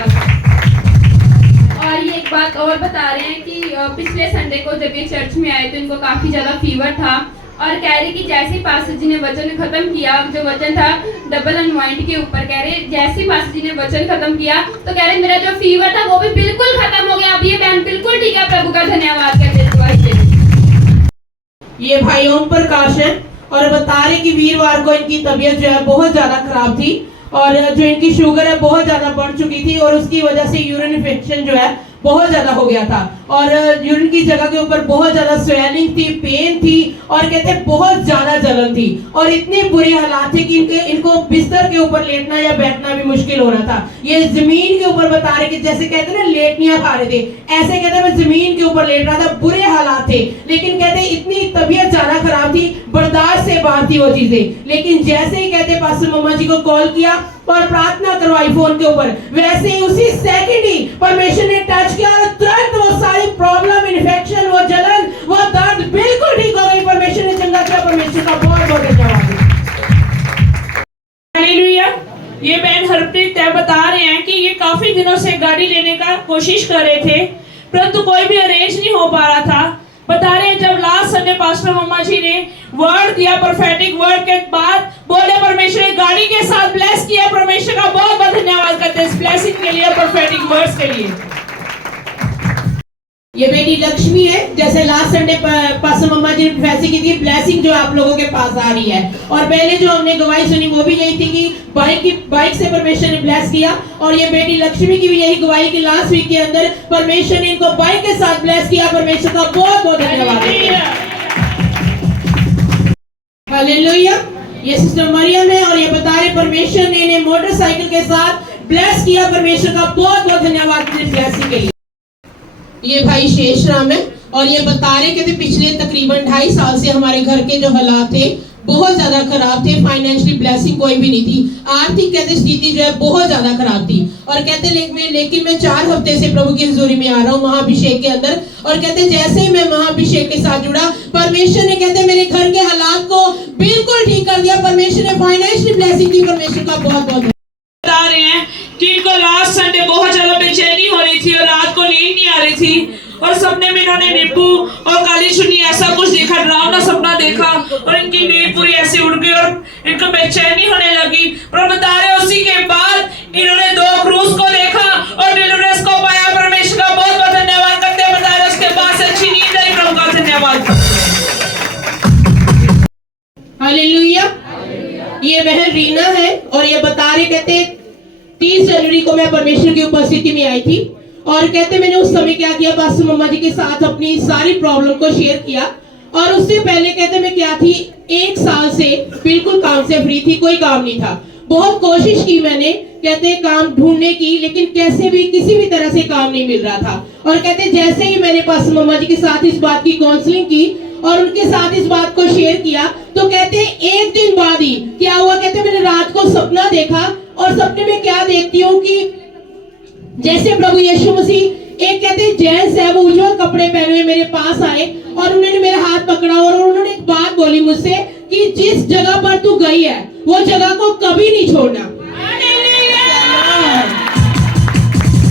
और ये एक बात और बता रहे हैं कि पिछले संडे को जब ये चर्च में आए तो इनको काफी ज्यादा फीवर था और कह रहे कि जैसे ही पास्टर जी ने वचन खत्म किया, जो वचन था डबल अनवाइंड के ऊपर, कह रहे जैसे ही पास्टर जी ने वचन खत्म किया तो कह रहे मेरा जो फीवर था वो भी बिल्कुल खत्म हो गया। अब ये बहन बिल्कुल ठीक है। प्रभु का धन्यवाद करते हैं। ये भाई ओम प्रकाश है और बता रहे कि वीरवार को इनकी तबीयत जो है बहुत ज्यादा खराब थी और जो इनकी शुगर है बहुत ज्यादा बढ़ चुकी थी और उसकी वजह से यूरिन इन्फेक्शन जो है बहुत ज्यादा हो गया था और यूरिन की जगह के ऊपर बहुत ज्यादा स्वेलिंग थी, पेन थी और कहते हैं बहुत ज्यादा जलन थी और इतनी बुरी हालात थे कि इनको बिस्तर के ऊपर लेटना या बैठना भी मुश्किल हो रहा था। ये जमीन के ऊपर बता रहे कि जैसे कहते हैं ना लेटनियां खा रहे थे, ऐसे कहते हैं मैं जमीन के ऊपर लेट रहा था, बुरे हालात थे। लेकिन कहते इतनी तबीयत ज्यादा खराब थी, बर्दाश्त से बाहर थी वो चीजें। लेकिन जैसे ही कहते पास्टर मम्मा जी को कॉल किया और प्रार्थना करवाई फोन के ऊपर, वैसे ही उसी सेकंड ही परमेश्वर ने टच किया और तुरंत वो सारी प्रॉब्लम, इन्फेक्शन, वो जलन, वो दर्द बिल्कुल ठीक हो गई। परमेश्वर ने चंगा किया। परमेश्वर का बहुत बहुत धन्यवाद। हालेलुया। ये बहन हरप्रीत बता रहे हैं कि ये काफी दिनों से गाड़ी लेने का कोशिश कर रहे थे परंतु कोई भी अरेंज नहीं हो पा रहा था। बता रहे हैं जब लास्ट संडे पास्टर मम्मा जी ने वर्ड दिया, प्रोफेटिक वर्ड के बाद बोले परमेश्वर ने गाड़ी के साथ ब्लेस किया। परमेश्वर का बहुत बहुत धन्यवाद करते हैं इस ब्लेसिंग के लिए, प्रोफेटिक वर्ड्स के लिए। ये बेटी लक्ष्मी है, जैसे लास्ट संडे पास्टर मम्मा जी ने फैसले की थी, ब्लेसिंग जो आप लोगों के पास आ रही है। और पहले जो हमने गवाही सुनी वो भी यही थी कि बाइक से परमेश्वर ने ब्लेस किया और ये बेटी लक्ष्मी की भी यही गवाही कि लास्ट वीक के अंदर परमेश्वर ने इनको बाइक के साथ ब्लेस किया। परमेश्वर का बहुत बहुत धन्यवाद। हालेलुया। ये सिस्टर मरियम है और ये बता रहे परमेश्वर ने इन्हें मोटरसाइकिल के साथ ब्लेस किया। परमेश्वर का बहुत बहुत धन्यवाद ब्लेसिंग के लिए। ये भाई शेषराम है और ये बता रहे कहते पिछले तकरीबन 2.5 साल से हमारे घर के जो हालात थे बहुत ज्यादा खराब थे। फाइनेंशियली ब्लेसिंग कोई भी नहीं थी, आर्थिक कहते स्थिति जो है बहुत ज्यादा खराब थी। और कहते लेकिन मैं 4 हफ्ते से प्रभु की हुजूरी में आ रहा हूँ महाअभिषेक के अंदर। और कहते जैसे ही मैं महाअभिषेक के साथ जुड़ा, परमेश्वर ने कहते मेरे घर के हालात को बिल्कुल ठीक कर दिया। परमेश्वर ने फाइनेंशियली ब्लेसिंग दी। परमेश्वर का बहुत बहुत बता रहे हैं कि इनको लास्ट संडे बहुत ज्यादा बेचैनी हो रही थी और रात को नींद नहीं आ रही थी और सपने में इन्होंने नींबू और काली चुन्नी ऐसा कुछ देखा, डरावना सपना देखा और इनकी नींद पूरी ऐसी उड़ गई और इनको बेचैनी होने लगी। पर बता रहे उसी के बाद इन्होंने 2 क्रूज को देखा और डिलीवरेंस को पाया। परमेश्वर का बहुत बहुत धन्यवाद करते हैं। बता रहे उसके बाद से अच्छी नींद आई। प्रभु का धन्यवाद। हालेलुया। ये बहन रीना है और ये बता रहे कहते 30 जनवरी को मैं परमेश्वर की उपस्थिति में आई थी और कहते मैंने उस समय क्या किया, पास्टर मम्मा जी के साथ अपनी सारी प्रॉब्लम को शेयर किया। और उससे पहले कहते मैं क्या थी, 1 साल से बिल्कुल काम से फ्री थी, कोई काम नहीं था। बहुत कोशिश की मैंने कहते काम ढूंढने की, लेकिन कैसे भी किसी भी तरह से काम नहीं मिल रहा था। और कहते जैसे ही मैंने पास्टर मम्मा जी के साथ इस बात की काउंसलिंग की और उनके साथ इस बात को शेयर किया तो कहते 1 दिन बाद ही क्या हुआ, कहते मैंने रात को सपना देखा और सपने में क्या देखती हूँ कि जैसे प्रभु यीशु मसीह एक कहते जेंट्स है वो उज्जवल कपड़े पहने हुए मेरे पास आए और उन्होंने मेरा हाथ पकड़ा और उन्होंने एक बात बोली मुझसे कि जिस जगह पर तू गई है वो जगह को कभी नहीं छोड़ना।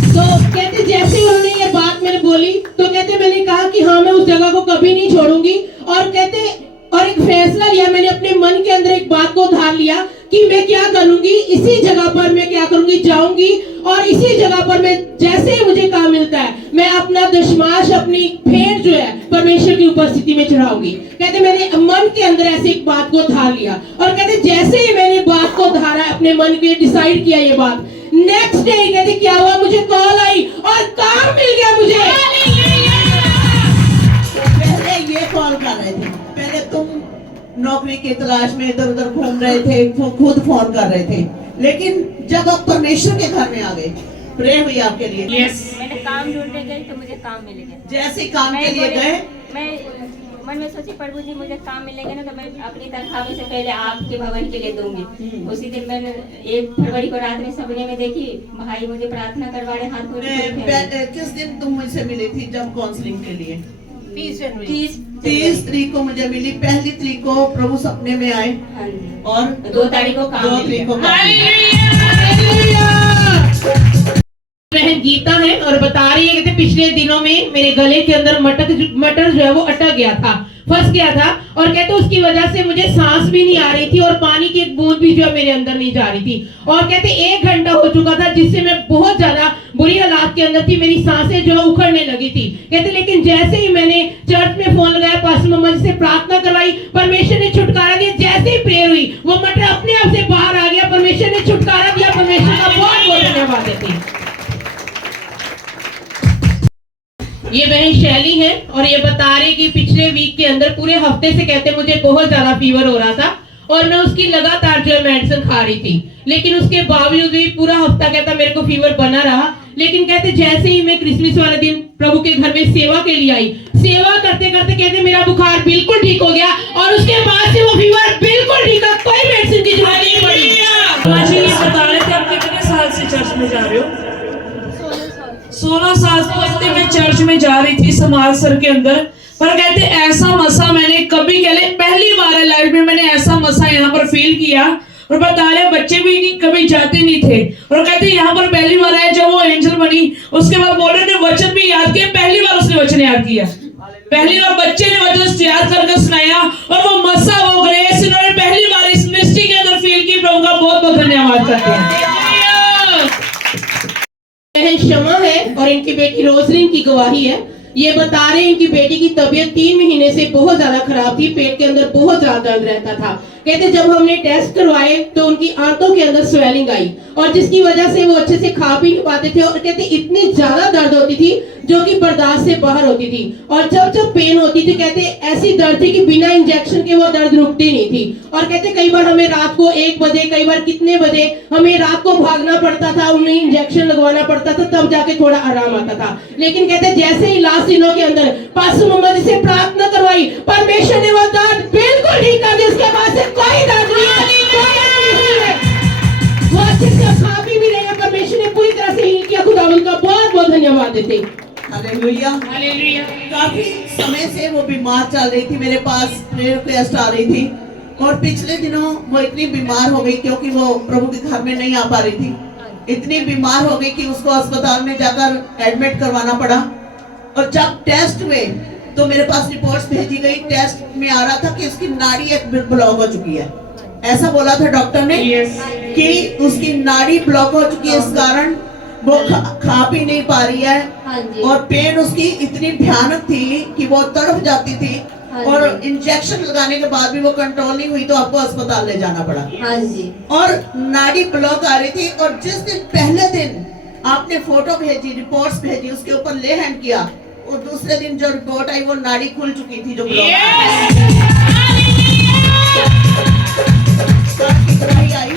तो कहते जैसे उन्होंने ये बात मैंने बोली तो कहते मैंने कहा कि हाँ मैं उस जगह को कभी नहीं छोड़ूंगी। और कहते और एक फैसला लिया मैंने अपने मन के अंदर, एक बात को धार लिया कि मैं क्या करूंगी, इसी जगह पर मैं क्या करूंगी, जाऊंगी और इसी जगह पर मैं जैसे ही मुझे काम मिलता है मैं अपना दशमाश, अपनी भेंट जो है परमेश्वर की उपस्थिति में चढ़ाऊंगी। कहते मैंने मन के अंदर ऐसे एक बात को धार लिया और कहते जैसे ही मैंने बात को धारा, अपने मन के डिसाइड किया ये बात, नेक्स्ट डे कहते क्या हुआ, मुझे कॉल आई और काम मिल गया मुझे। पहले ये कॉल कर रहे थे, पहले तुम नौकरी की तलाश में इधर उधर घूम रहे थे, खुद फोन कर रहे थे, लेकिन जब आप परमेश्वर के घर में आ गए, प्रे हुई आपके लिए। मैंने काम ढूंढने गई तो मुझे काम मिल गया। जैसे काम के लिए गए, मैं मन में सोची प्रभु जी मुझे काम मिलेगा ना तो मैं अपनी तनख्वाह में से पहले आपके भवन के लिए दूंगी। उसी दिन मैंने 1 फरवरी को रात में सपने में देखी भाई मुझे प्रार्थना करवा रहे हाथ। किस दिन तुम मुझसे मिली थी जब काउंसलिंग के लिए? 30 तारीख को मुझे मिली। 1 तारीख को प्रभु सपने में आए और 2 तारीख को काम 2 तारीख को बहन गीता है और बता रही है कि पिछले दिनों में मेरे गले के अंदर मटर जो है वो अटक गया था, फंस गया था और कहते उसकी वजह से मुझे सांस भी नहीं आ रही थी और पानी की एक बूंद भी जो है मेरे अंदर नहीं जा रही थी। और कहते 1 घंटा हो चुका था जिससे मैं बहुत ज्यादा बुरी हालात के अंदर थी, मेरी सांसें जो है उखड़ने लगी थी। कहते लेकिन जैसे ही मैंने चर्च में फोन लगाया, पास्टर मम्मा जी से प्रार्थना करवाई, परमेश्वर ने छुटकारा दिया। जैसे ही प्रेयर हुई वो मटर अपने आप से बाहर आ गया, परमेश्वर ने छुटकारा शैली हैं और ये बता रहे कि पिछले वीक के अंदर पूरे हफ्ते से कहते मुझे बहुत ज्यादा फीवर हो रहा था और मैं उसकी लगातार जो है मेडिसिन खा रही थी, लेकिन उसके बावजूद भी पूरा हफ्ता कहता मेरे को फीवर बना रहा। लेकिन कहते जैसे ही मैं क्रिसमस वाले दिन प्रभु के घर में सेवा के लिए आई, सेवा करते करते कहते मेरा बुखार बिल्कुल ठीक हो गया और उसके बाद से वो फीवर बिल्कुल ठीक है, कोई मेडिसिन की जरूरत नहीं पड़ी। आज ये बता रहे थे आप कितने साल से चर्च में जा रहे हो? 16 साल से कहते मैं चर्च में जा रही थी समाज सर के अंदर, पर कहते ऐसा मसा मैंने कभी पहली बार है लाइफ में मैंने ऐसा मसा यहाँ पर फील किया। और बता रहे बच्चे भी नहीं कभी जाते नहीं थे और कहते यहाँ पर पहली बार आए जब वो एंजल बनी, उसके बाद मोडर ने वचन भी याद किया, पहली बार उसने वचन याद किया, पहली बार बच्चे ने वचन याद करके सुनाया और वो मसा वो ग्रेस इन्होंने पहली बार इस मिनिस्ट्री के अंदर फील की। प्रभु का बहुत बहुत धन्यवाद करते हैं। बहन शमा है और इनकी बेटी रोजलिन की गवाही है। ये बता रहे हैं इनकी बेटी की तबीयत 3 महीने से बहुत ज्यादा खराब थी, पेट के अंदर बहुत ज्यादा दर्द रहता था। कहते जब हमने टेस्ट करवाए तो उनकी आंतों के अंदर स्वेलिंग आई और जिसकी वजह से वो अच्छे से खा पी नहीं पाते थे और कहते इतनी ज्यादा दर्द होती थी जो कि बर्दाश्त से बाहर होती थी और जब जब पेन होती थी कहते ऐसी दर्द थी कि बिना इंजेक्शन के वो दर्द रुकती नहीं थी। और कहते कई बार हमें रात को 1 बजे कई बार कितने बजे हमें रात को भागना पड़ता था, उन्हें इंजेक्शन लगवाना पड़ता था, तब जाके थोड़ा आराम आता था। लेकिन कहते जैसे ही लास्ट दिनों के अंदर पास्टर मम्मा जी से प्रार्थना करवाई, परमेश्वर ने वो दर्द बिल्कुल ठीक कर दिया, उसके बाद से कोई दर्द नहीं है, वो अच्छे से खा पी भी रहे। परमेश्वर ने पूरी तरह से हील किया, खुदावंद का बहुत बहुत धन्यवाद देते। हालेलुया। हालेलुया। काफी समय से वो बीमार चल रही थी, मेरे पास प्रेयर रिक्वेस्ट आ रही थी और पिछले दिनों वो इतनी बीमार हो गई क्योंकि वो प्रभु के घर में नहीं आ पा रही थी, इतनी बीमार हो गई कि उसको अस्पताल में जाकर एडमिट करवाना पड़ा। और जब टेस्ट हुए तो मेरे पास रिपोर्ट्स भेजी गई, टेस्ट में आ रहा था कि उसकी नाड़ी एक ब्लॉक हो चुकी है। ऐसा बोला था डॉक्टर ने कि उसकी नाड़ी ब्लॉक हो चुकी है, इस कारण वो खा पी नहीं पा रही है और पेन उसकी इतनी भयानक थी कि वो तड़प जाती थी और इंजेक्शन लगाने के बाद भी वो कंट्रोल नहीं हुई तो आपको अस्पताल ले जाना पड़ा। और नाड़ी ब्लॉक आ रही थी और जिस दिन पहले दिन आपने फोटो भेजी, रिपोर्ट्स भेजी, उसके ऊपर ले हैंड किया, और दूसरे दिन जो रिपोर्ट आई वो नाड़ी खुल चुकी थी जो ब्लॉक आई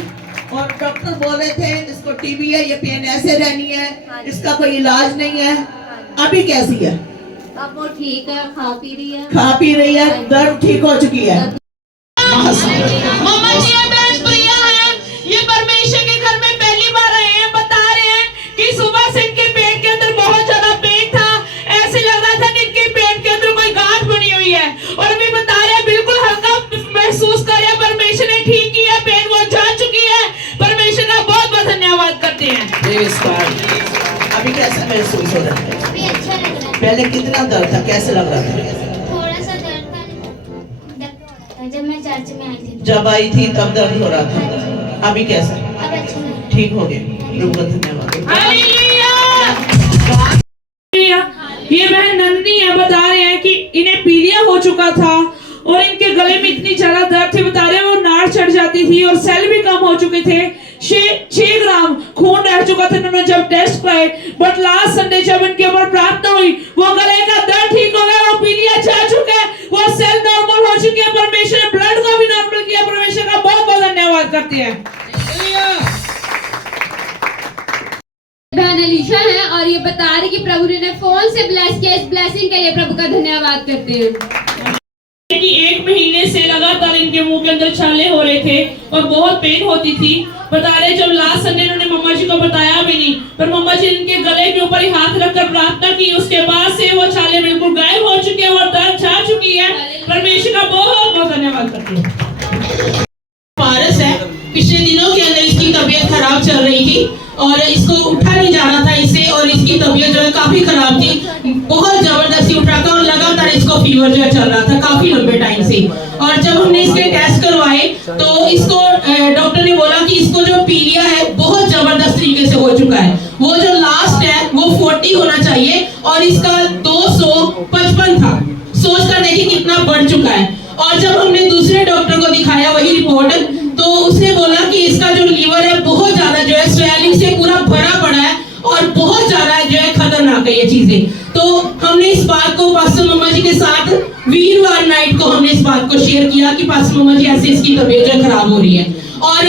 और डॉक्टर बोल रहे थे इसको टीबी है, ये पेन ऐसे रहनी है, इसका कोई इलाज नहीं है। अभी कैसी है? अब वो ठीक है, खा पी रही है, दर्द ठीक हो चुकी है। मम्मा जी बहन प्रिया है, ये परमेश्वर के घर में पहली बार आए हैं, बता रहे हैं कि सुबह से इनके पेट के अंदर बहुत ज्यादा पेन था, ऐसे लग रहा था कि इनके पेट के अंदर कोई गांठ बनी हुई है और अभी बता रहे हैं बिल्कुल हल्का महसूस कर रहे हैं, परमेश्वर ने ठीक किया, पेन वो जा चुकी है। परमेश्वर का बहुत बहुत धन्यवाद करते हैं। अभी कैसा महसूस हो रहा है? अभी अच्छा लग रहा है। पहले कितना दर्द था, कैसे लग रहा था? थोड़ा सा दर्द था जब मैं चर्च में आई थी। जब आई थी तब दर्द हो रहा था, अभी कैसा? अब अच्छा लग रहा है। ठीक हो गए। प्रभु का धन्यवाद। ये बहन नंदनी है, बता रहे हैं कि इन्हें पीलिया हो चुका था और इनके गले में इतनी ज्यादा दर्द थे, बता रहे हैं वो नाड़ चढ़ जाती थी और सेल भी कम हो चुके थे, 6 ग्राम खून रह चुका था इन्होंने जब टेस्ट कराए। बट लास्ट संडे जब इनके ऊपर प्रार्थना हुई वो गले का दर्द ठीक हो गया, वो पीलिया जा चुका है, वो सेल नॉर्मल हो चुके हैं, परमेश्वर ने ब्लड को भी नॉर्मल किया। परमेश्वर का बहुत बहुत धन्यवाद करते हैं। बहन अलीशा है और ये बता रही कि प्रभु ने फोन से ब्लेस किया, इस ब्लेसिंग के लिए प्रभु का धन्यवाद करते हैं। कि 1 महीने से लगातार इनके मुंह के अंदर छाले हो रहे थे और बहुत पेन होती थी। बता रहे जब लास्ट संडे इन्होंने मम्मा जी को बताया भी नहीं, पर मम्मा जी इनके गले के ऊपर ही हाथ रखकर प्रार्थना की, उसके बाद से वो छाले बिल्कुल गायब हो चुके हैं और दर्द जा चुकी है। परमेश्वर का बहुत बहुत धन्यवाद करते हैं। पारस है, पिछले दिनों के अंदर इसकी तबीयत खराब चल रही थी और इसको उठा नहीं जा रहा था इससे और इसकी तबीयत जो है काफी खराब थी, बहुत जबरदस्ती उठ रहा था और लगातार इसको फीवर जो है चल रहा था काफी लंबे टाइम से। और जब हमने इसके टेस्ट करवाए तो इसको डॉक्टर ने बोला कि इसको जो पीलिया है बहुत जबरदस्त तरीके से हो चुका है, वो जो लास्ट है वो 40 होना चाहिए और इसका 255 था। सोच कर देखिए कितना बढ़ चुका है। और जब हमने दूसरे डॉक्टर को दिखाया वही रिपोर्ट, तो उसने बोला कि इसका जो लीवर है बहुत ज्यादा जो है स्वेलिंग से पूरा भरा पड़ा है और बहुत ज्यादा जो है खतरनाक है ये चीजें। तो हमने इस बात को पास्टर मम्मा जी के साथ वीरवार नाइट को हमने इस बात को शेयर किया कि पास्टर मम्मा जी ऐसे इसकी तबीयत जो खराब हो रही है, और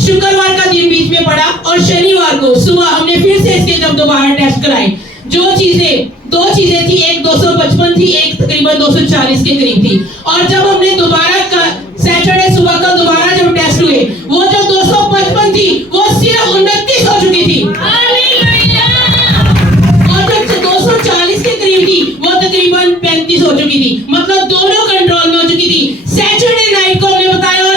शुक्रवार का दिन बीच में पड़ा और शनिवार को सुबह हमने फिर से इसके जब दोबारा टेस्ट कराए, जो चीजें दो चीजें थी, एक 255 थी, एक तकरीबन 240 के करीब थी। और जब हमने दोबारा सैटरडे सुबह का दोबारा जब टेस्ट हुए, वो जो 255 थी वो सिर्फ 29 हो चुकी थी, और जो 240 के करीब थी वो तकरीबन 35 हो चुकी थी। मतलब दोनों कंट्रोल में हो चुकी थी। सैटरडे नाइट को हमने बताया और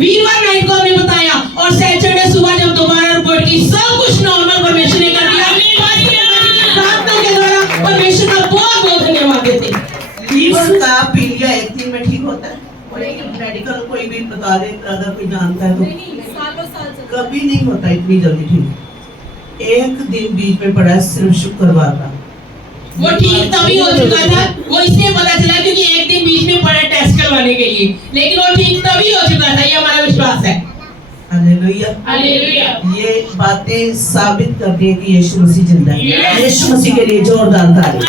वीरवार नाइट को हमने बताया, और सैटरडे सुबह जब दोबारा रिपोर्ट की सब कुछ नॉर्मल परमेश्वर ने कर दिया। प्रार्थना के द्वारा परमेश्वर का बहुत बहुत धन्यवाद देते। लीवर का पीलिया एक दिन में ठीक होता है, और एक मेडिकल कोई भी बता दे अगर कोई जानता है तो कभी नहीं होता इतनी जल्दी ठीक। एक दिन बीच में पड़ा है सिर्फ शुक्रवार का, वो ठीक तभी हो चुका था, वो इसलिए पता चला क्योंकि एक दिन बीच में पड़ा टेस्ट करवाने के लिए, लेकिन वो ठीक तभी हो चुका था, ये हमारा विश्वास है। हालेलुया। हालेलुया। ये बातें साबित करती है कि यीशु मसीह जिंदा है। यीशु मसीह के लिए जोरदार ताली।